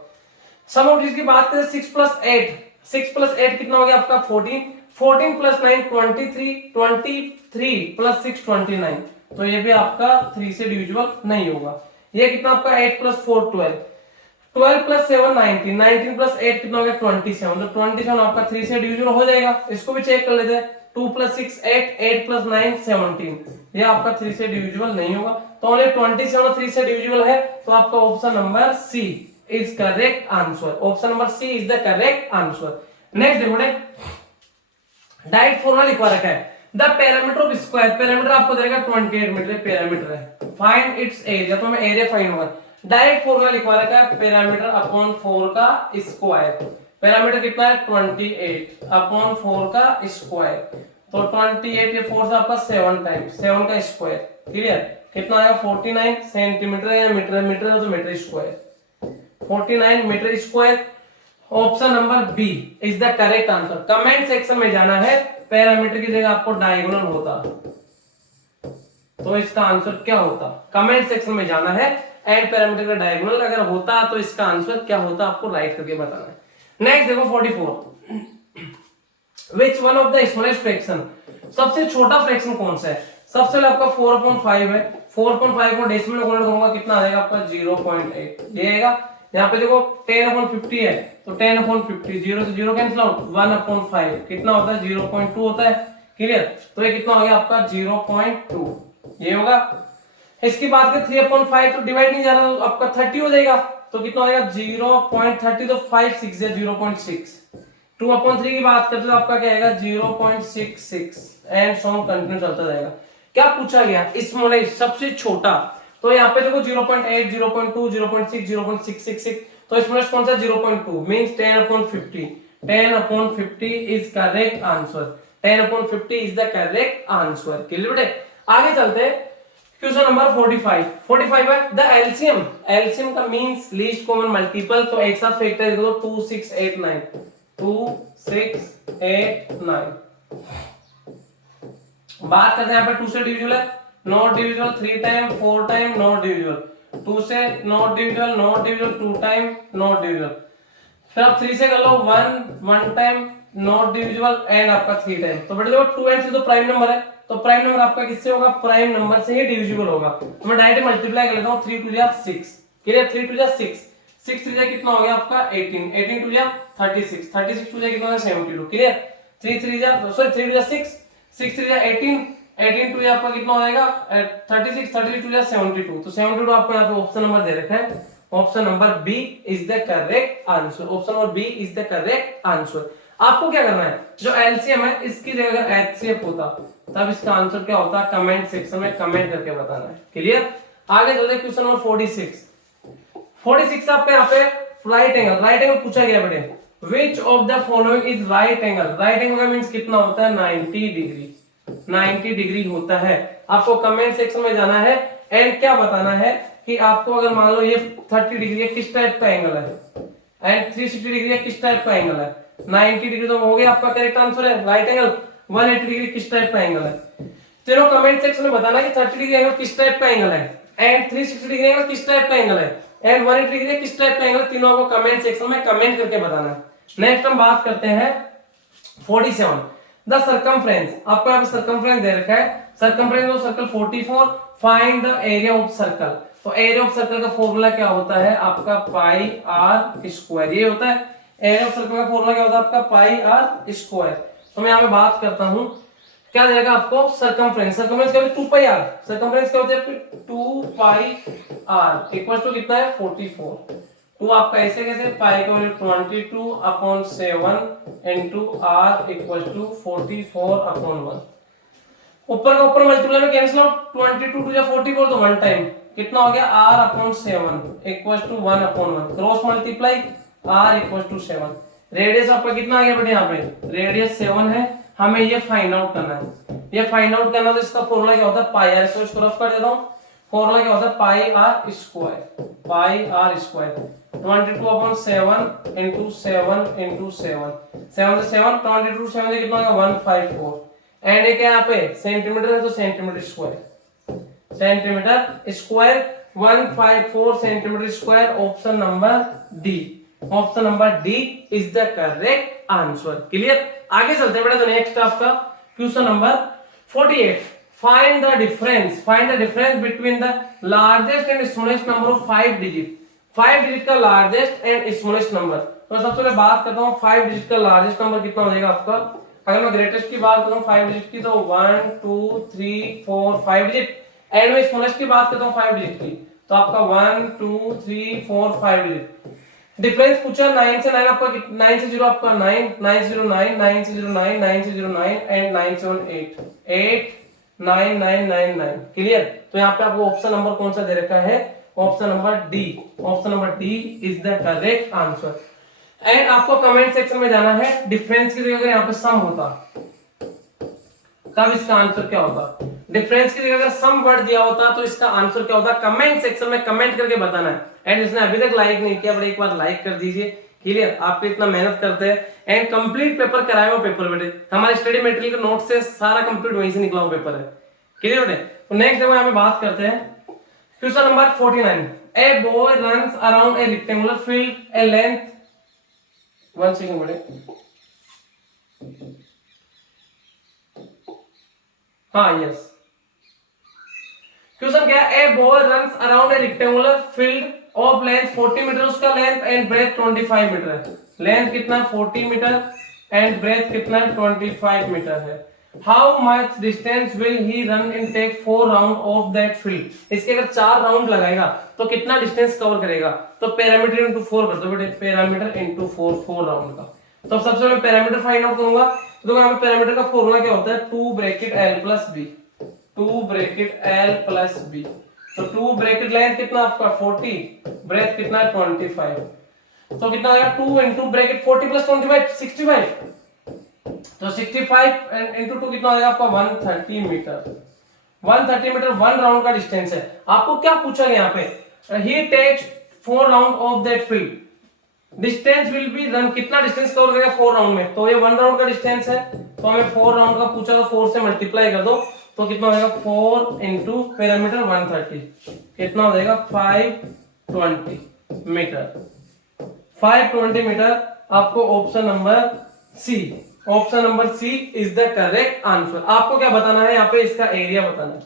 सम ऑफ डिजिट की बात करें 6 + 8, 6 + 8 कितना हो गया आपका 14, 14 + 9 23, 23 + 6 29, तो ये भी आपका 3 से डिविजिबल नहीं होगा। ये कितना आपका 8 + 4 12, 12 + 7 19, 19 + 8 कितना हो गया 27, तो 27 आपका 3 से डिविजिबल हो जाएगा। इसको भी चेक कर लेते हैं, 2 + 6 8, 8 + 9 17, ये आपका 3 से डिविजिबल नहीं होगा। तो ओनली 27 3 से डिविजिबल है, तो आपका option number C is correct answer, option number C is the correct answer. Next देखो, डायरेक्ट फॉर्मूला लिखवा रखा है, the perimeter of square, perimeter आपको देगा 28 मीटर, पैरामीटर है, फाइंड इट्स एरिया, तो हमें एरिया फाइंड होगा। डायरेक्ट फॉर्मूला लिखवा रखा है, पैरामीटर अपॉन 4 का स्क्वायर, पैरामीटर कितना है 28 अपॉन 4 का स्क्वायर, तो 28 ये 4 से आपका 7 टाइम्स 7 का स्क्वायर। क्लियर, कितना आएगा 49 सेंटीमीटर या मीटर, मीटर है तो metre square, 49 metre square. Option number B is the correct answer. Comment section में जाना है, पैरामीटर की जगह आपको डायगोनल होता तो इसका आंसर क्या होता, कमेंट सेक्शन में जाना है, एंड पैरामीटर का डायगोनल अगर होता तो इसका आंसर क्या होता आपको राइट करके बताना है। नेक्स्ट देखो 44, which one of the smallest fraction, सबसे छोटा फ्रैक्शन कौन सा है। सबसे पहले आपका 4/5 है, 4/5 को डेसिमल में कन्वर्ट करूंगा कितना आएगा आपका 0.8, ये आएगा। यहाँ पे देखो 10/50 है, तो 10/50, 0 से 0 कैंसिल आउट, 1/5 कितना होता है 0.2 होता है। क्लियर, तो ये कितना हो गया आपका 0.2, ये होगा। इसकी बात करें 3/5 तो डिवाइड नहीं जा रहा, तो आपका 30 हो जाएगा, तो कितना हो जाएगा 0.30, तो 5 6 है 0.6। 2/3 की बात करते तो आपका क्या आएगा 0.66, एंड सो कंटिन्यू चलता जाएगा। क्या पूछा गया, स्मॉलेस्ट सबसे छोटा, तो यहाँ पे देखो 0.8 0.2 0.6 0.666, तो स्मॉलेस्ट कौन सा 0.2 means 10/50, 10/50 is correct answer, 10/50 is the correct answer. Clear बेटे, आगे चलते हैं क्वेश्चन नंबर 45 है, द एलसीएम, एलसीएम का मींस लीस्ट कॉमन मल्टीपल, तो एक साथ फैक्टर देखो 2 6 8 9, 2 6 8 9। बात करते हैं यहाँ पे 2 से डिविजिबल है, not divisible, 3 time 4 time not divisible, 2 से not divisible, not divisible 2 time not divisible, फिर आप 3 से कर लो 1 टाइम नॉट डिविजिबल, एंड आपका 3 टाइम। तो बेटा देखो 2 एंड 3 तो प्राइम नंबर है, तो प्राइम नंबर आपका किससे होगा, प्राइम नंबर से ही डिविजिबल होगा। तो मैं डायरेक्ट मल्टीप्लाई कर लेता हूं, 3 2 जा 6, क्लियर, 3 2 जा 6, 6 3 जा कितना हो गया आपका 18, 18 2 जा 36, 36 2 जा कितना हो गया 72, क्लियर, 3 3 जा सॉरी 3 2 जा 6, 6 3 जा 18, 18 2 आपका कितना हो जाएगा 36, 36 2 जा 72, तो 72 आपको यहाँ पे ऑप्शन नंबर दे रखा है, option number B is the correct answer, option number B is the correct answer. आपको क्या करना है, जो एलसीएम है इसकी जगह अगर एचसीएफ होता तब इसका आंसर क्या होता, कमेंट सेक्शन में कमेंट करके बताना है। क्लियर, आगे चलते हैं क्वेश्चन नंबर 46 आपके यहाँ पे राइट एंगल पूछा गया बेटे, which of the following is right angle. Right angle का मीन्स कितना होता है 90 डिग्री, 90 डिग्री होता है। आपको कमेंट सेक्शन में जाना है एंड क्या बताना है कि आपको अगर मान लो ये 30 डिग्री है किस टाइप का एंगल है एंड 360 डिग्री है किस टाइप का एंगल है। 90 डिग्री तो हो गया आपका करेक्ट आंसर है राइट एंगल। 180 डिग्री किस टाइप का एंगल है। तीनों कमेंट सेक्शन में बताना कि 30 डिग्री एंगल किस टाइप का एंगल है एंड 360 डिग्री एंगल किस टाइप का एंगल है एंड 180 डिग्री किस टाइप का एंगल है। तीनों आपको कमेंट सेक्शन में कमेंट करके बताना है। नेक्स्ट हम बात करते हैं 47 द सर्कमफ्रेंस। आपको यहाँ पे सर्कमफ्रेंस दे रखा है। Circumference of circle 44 find the area of circle. तो एरिया ऑफ सर्कल का फॉर्मूला क्या होता है आपका पाई आर स्क्वायर। ये होता है एरिया ऑफ सर्कल का फॉर्मूला क्या होता है आपका पाई आर स्क्वायर। तो मैं यहाँ पे बात करता हूँ क्या देगा आपको सर्कमफ्रेंस। सर्कमफ्रेंस क्या होता है 2 पाई आर। सर्कमफ्रेंस क्या होता है 2 पाई आर इक्वल टू कितना है 44। टू आपका ऐसे कैसे पाई का value 22/7 into R equal to 44/1। ऊपर का ऊपर मल्टीप्लाई में कैंसिल आउट 22 टू जा 44 तो वन टाइम कितना हो गया r/7 equal to 1/1। Cross multiply r equal to 7। Radius आपका कितना आ गया बेटे यहाँ पे रेडियस 7 है। हमें ये फाइंड आउट करना है। ये फाइंड आउट करना तो इसका फॉर्मूला क्या होता है पाई आर। इसको रफ कर देता हूँ। फॉर्मूला क्या होता है pi r square. Pi r square 22/7 into 7 into 7 7 से 7 22 7 से कितना होगा 154 एंड क्या यहाँ पे सेंटीमीटर है तो centimetre square. Centimetre square 154 centimetre square. Option number D. Option number D is the correct answer. Clear. आगे चलते हैं बेटा। तो नेक्स्ट आपका question number 48 find the difference. Find the difference between the largest and smallest number of 5 digit. 5 digit का largest and smallest number. तो सबसे पहले बात करता हूँ 5 डिजिट का लार्जेस्ट नंबर कितना हो जाएगा आपका। अगर मैं ग्रेटेस्ट की बात करूं 5 डिजिट की तो 1 2 3 4 5 डिजिट एंड में स्मॉलेस्ट की बात करता हूं 5 डिजिट की तो आपका 1 2 3 4 5 डिजिट। डिफरेंस पूछा 9 से 9 आपका 9 से 0 आपका 9 9 से 0 9 9 से 0 9 9 से 0 9 एंड 9 से 1 8 8 9 9 9 9। क्लियर। तो यहाँ पे आपको ऑप्शन नंबर कौन सा दे रखा है option number D. Option number D is the correct answer. And आपको कमेंट सेक्शन में जाना है। डिफरेंस की जगह अगर यहाँ पे सम होता तब इसका आंसर क्या होता। डिफरेंस की जगह अगर सम वर्ड दिया होता तो इसका आंसर क्या होता कमेंट सेक्शन में कमेंट करके बताना है। एंड जिसने अभी तक लाइक नहीं किया बट एक बार लाइक कर दीजिए। क्लियर। आप इतना मेहनत करते हैं एंड कंप्लीट पेपर कराया हुआ पेपर बेटे। हमारे स्टडी मटेरियल के नोट से सारा कंप्लीट वहीं से निकला हुआ पेपर है। क्लियर बेटे। तो नेक्स्ट देखो यहाँ पे बात करते हैं question number 49 a boy runs around a rectangular field a length 1 second बेटे। हाँ यस। क्वेश्चन क्या है a boy runs around a rectangular field of length 40 metre. उसका लेंथ एंड ब्रेथ 25 मीटर है। लेंथ कितना 40 मीटर एंड ब्रेथ कितना 25 metre है। How much distance will he run in take 4 round of that field. इसके अगर 4 round लगाएगा तो कितना डिस्टेंस कवर करेगा। तो पैरामीटर इंटू 4 कर दो बेटे। पैरामीटर इंटू 4 राउंड का। तो सबसे मैं पैरामीटर फाइंड आउट करूंगा। तो यहाँ पे पैरामीटर का फॉर्मूला क्या होता है 2 bracket l plus b। 2 bracket l plus b। तो 2 ब्रैकेट लेंथ कितना आपका 40 ब्रेथ कितना 25 तो कितना आएगा 2 इंटू ब्रैकेट 40 प्लस 25 65। तो 65 इंटू 2 कितना आएगा आपका 130 मीटर। 130 मीटर 1 राउंड का डिस्टेंस है। आपको क्या पूछा गया यहाँ पे ही takes 4 round of that field. Distance will be run कितना डिस्टेंस कवर करेगा 4 राउंड में। तो ये 1 राउंड का डिस्टेंस है तो हमें 4 राउंड का पूछा तो 4 से मल्टीप्लाई कर दो तो कितना हो जाएगा 4 इंटू पैरामीटर 130 कितना हो जाएगा 520 मीटर। 520 मीटर आपको option number C. Option number C is the correct answer. आपको क्या बताना है यहाँ पे इसका एरिया बताना है।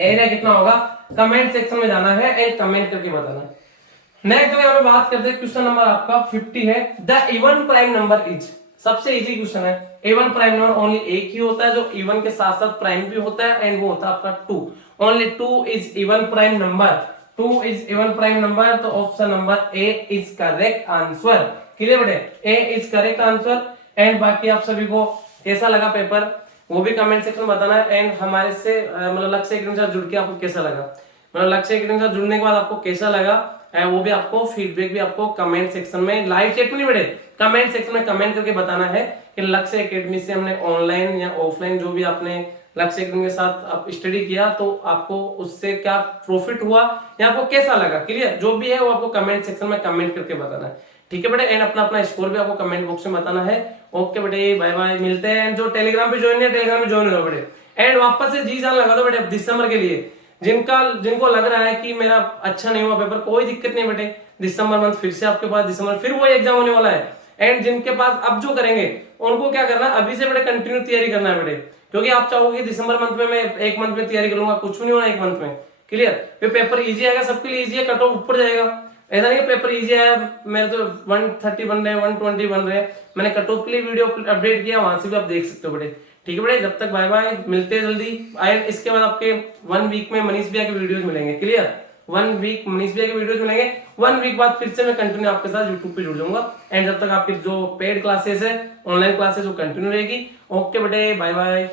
एरिया कितना होगा कमेंट सेक्शन में जाना है एंड कमेंट करके बताना है। नेक्स्ट तो यहाँ पे बात करते हैं क्वेश्चन नंबर आपका 50 है the even prime number is. सबसे इजी क्वेश्चन है। इवन प्राइम नंबर ओनली एक ही होता है जो इवन के साथ साथ प्राइम भी होता है एंड वो होता है आपका 2। Only 2 is even prime number. 2 is even prime number. तो option number A is correct answer. Clear बेटे। A is correct answer. And बाकी आप सभी को कैसा लगा पेपर वो भी कमेंट सेक्शन में बताना है। एंड हमारे से मतलब लक्ष्य एकेडमी के साथ जुड़ के आपको कैसा लगा मतलब लक्ष्य एकेडमी के साथ जुड़ने के बाद आपको कैसा लगा वो भी आपको फीडबैक भी आपको कमेंट सेक्शन में, लाइव चैट में नहीं बेटे, कमेंट सेक्शन में कमेंट करके बताना है कि लक्ष्य एकेडमी से हमने ऑनलाइन या ऑफलाइन जो भी आपने लक्ष्य एकेडमी के साथ आप स्टडी किया तो आपको उससे क्या प्रॉफिट हुआ या आपको कैसा लगा। क्लियर, जो भी है वो आपको कमेंट सेक्शन में कमेंट करके बताना है। ठीक है बेटे, एंड अपना अपना स्कोर भी आपको कमेंट बॉक्स में बताना है। ओके बेटे, बाय बाय, मिलते हैं। जो टेलीग्राम पे ज्वाइन है, टेलीग्राम पे ज्वाइन हो बेटे। एंड वापस से जी जान लगा दो बेटे दिसंबर के लिए। जिनको लग रहा है कि मेरा अच्छा नहीं हुआ पेपर, कोई दिक्कत नहीं बेटे, दिसंबर मंथ फिर से आपके पास, दिसंबर फिर वो एग्जाम होने वाला है। एंड जिनके पास अब जो करेंगे उनको क्या करना, अभी से बेटे कंटिन्यू तैयारी करना है बेटे, क्योंकि आप चाहोगे दिसंबर मंथ में मैं एक मंथ में तैयारी करूंगा, कुछ भी नहीं होना एक मंथ में। क्लियर, ये पेपर इजी आएगा, सबके लिए इजी है, कट ऑफ ऊपर जाएगा। ऐसा नहीं पेपर इजी आया, मेरे तो 130 बन रहे हैं, 120 बन रहे हैं, मैंने कट ऑफ के लिए वीडियो अपडेट किया, वहां से भी आप देख सकते हो बेटे। ठीक है बेटे, जब तक बाय बाय, मिलते हैं जल्दी। इसके बाद आपके 1 वीक में मनीष भैया के वीडियोज मिलेंगे। क्लियर, 1 वीक मनीष भैया के वीडियोज मिलेंगे। 1 वीक बाद फिर से मैं कंटिन्यू आपके साथ यूट्यूब पे जुड़ जाऊंगा। एंड जब तक आपकी जो पेड क्लासेस है, ऑनलाइन क्लासेस, वो कंटिन्यू रहेगी। ओके बेटे, बाय बाय।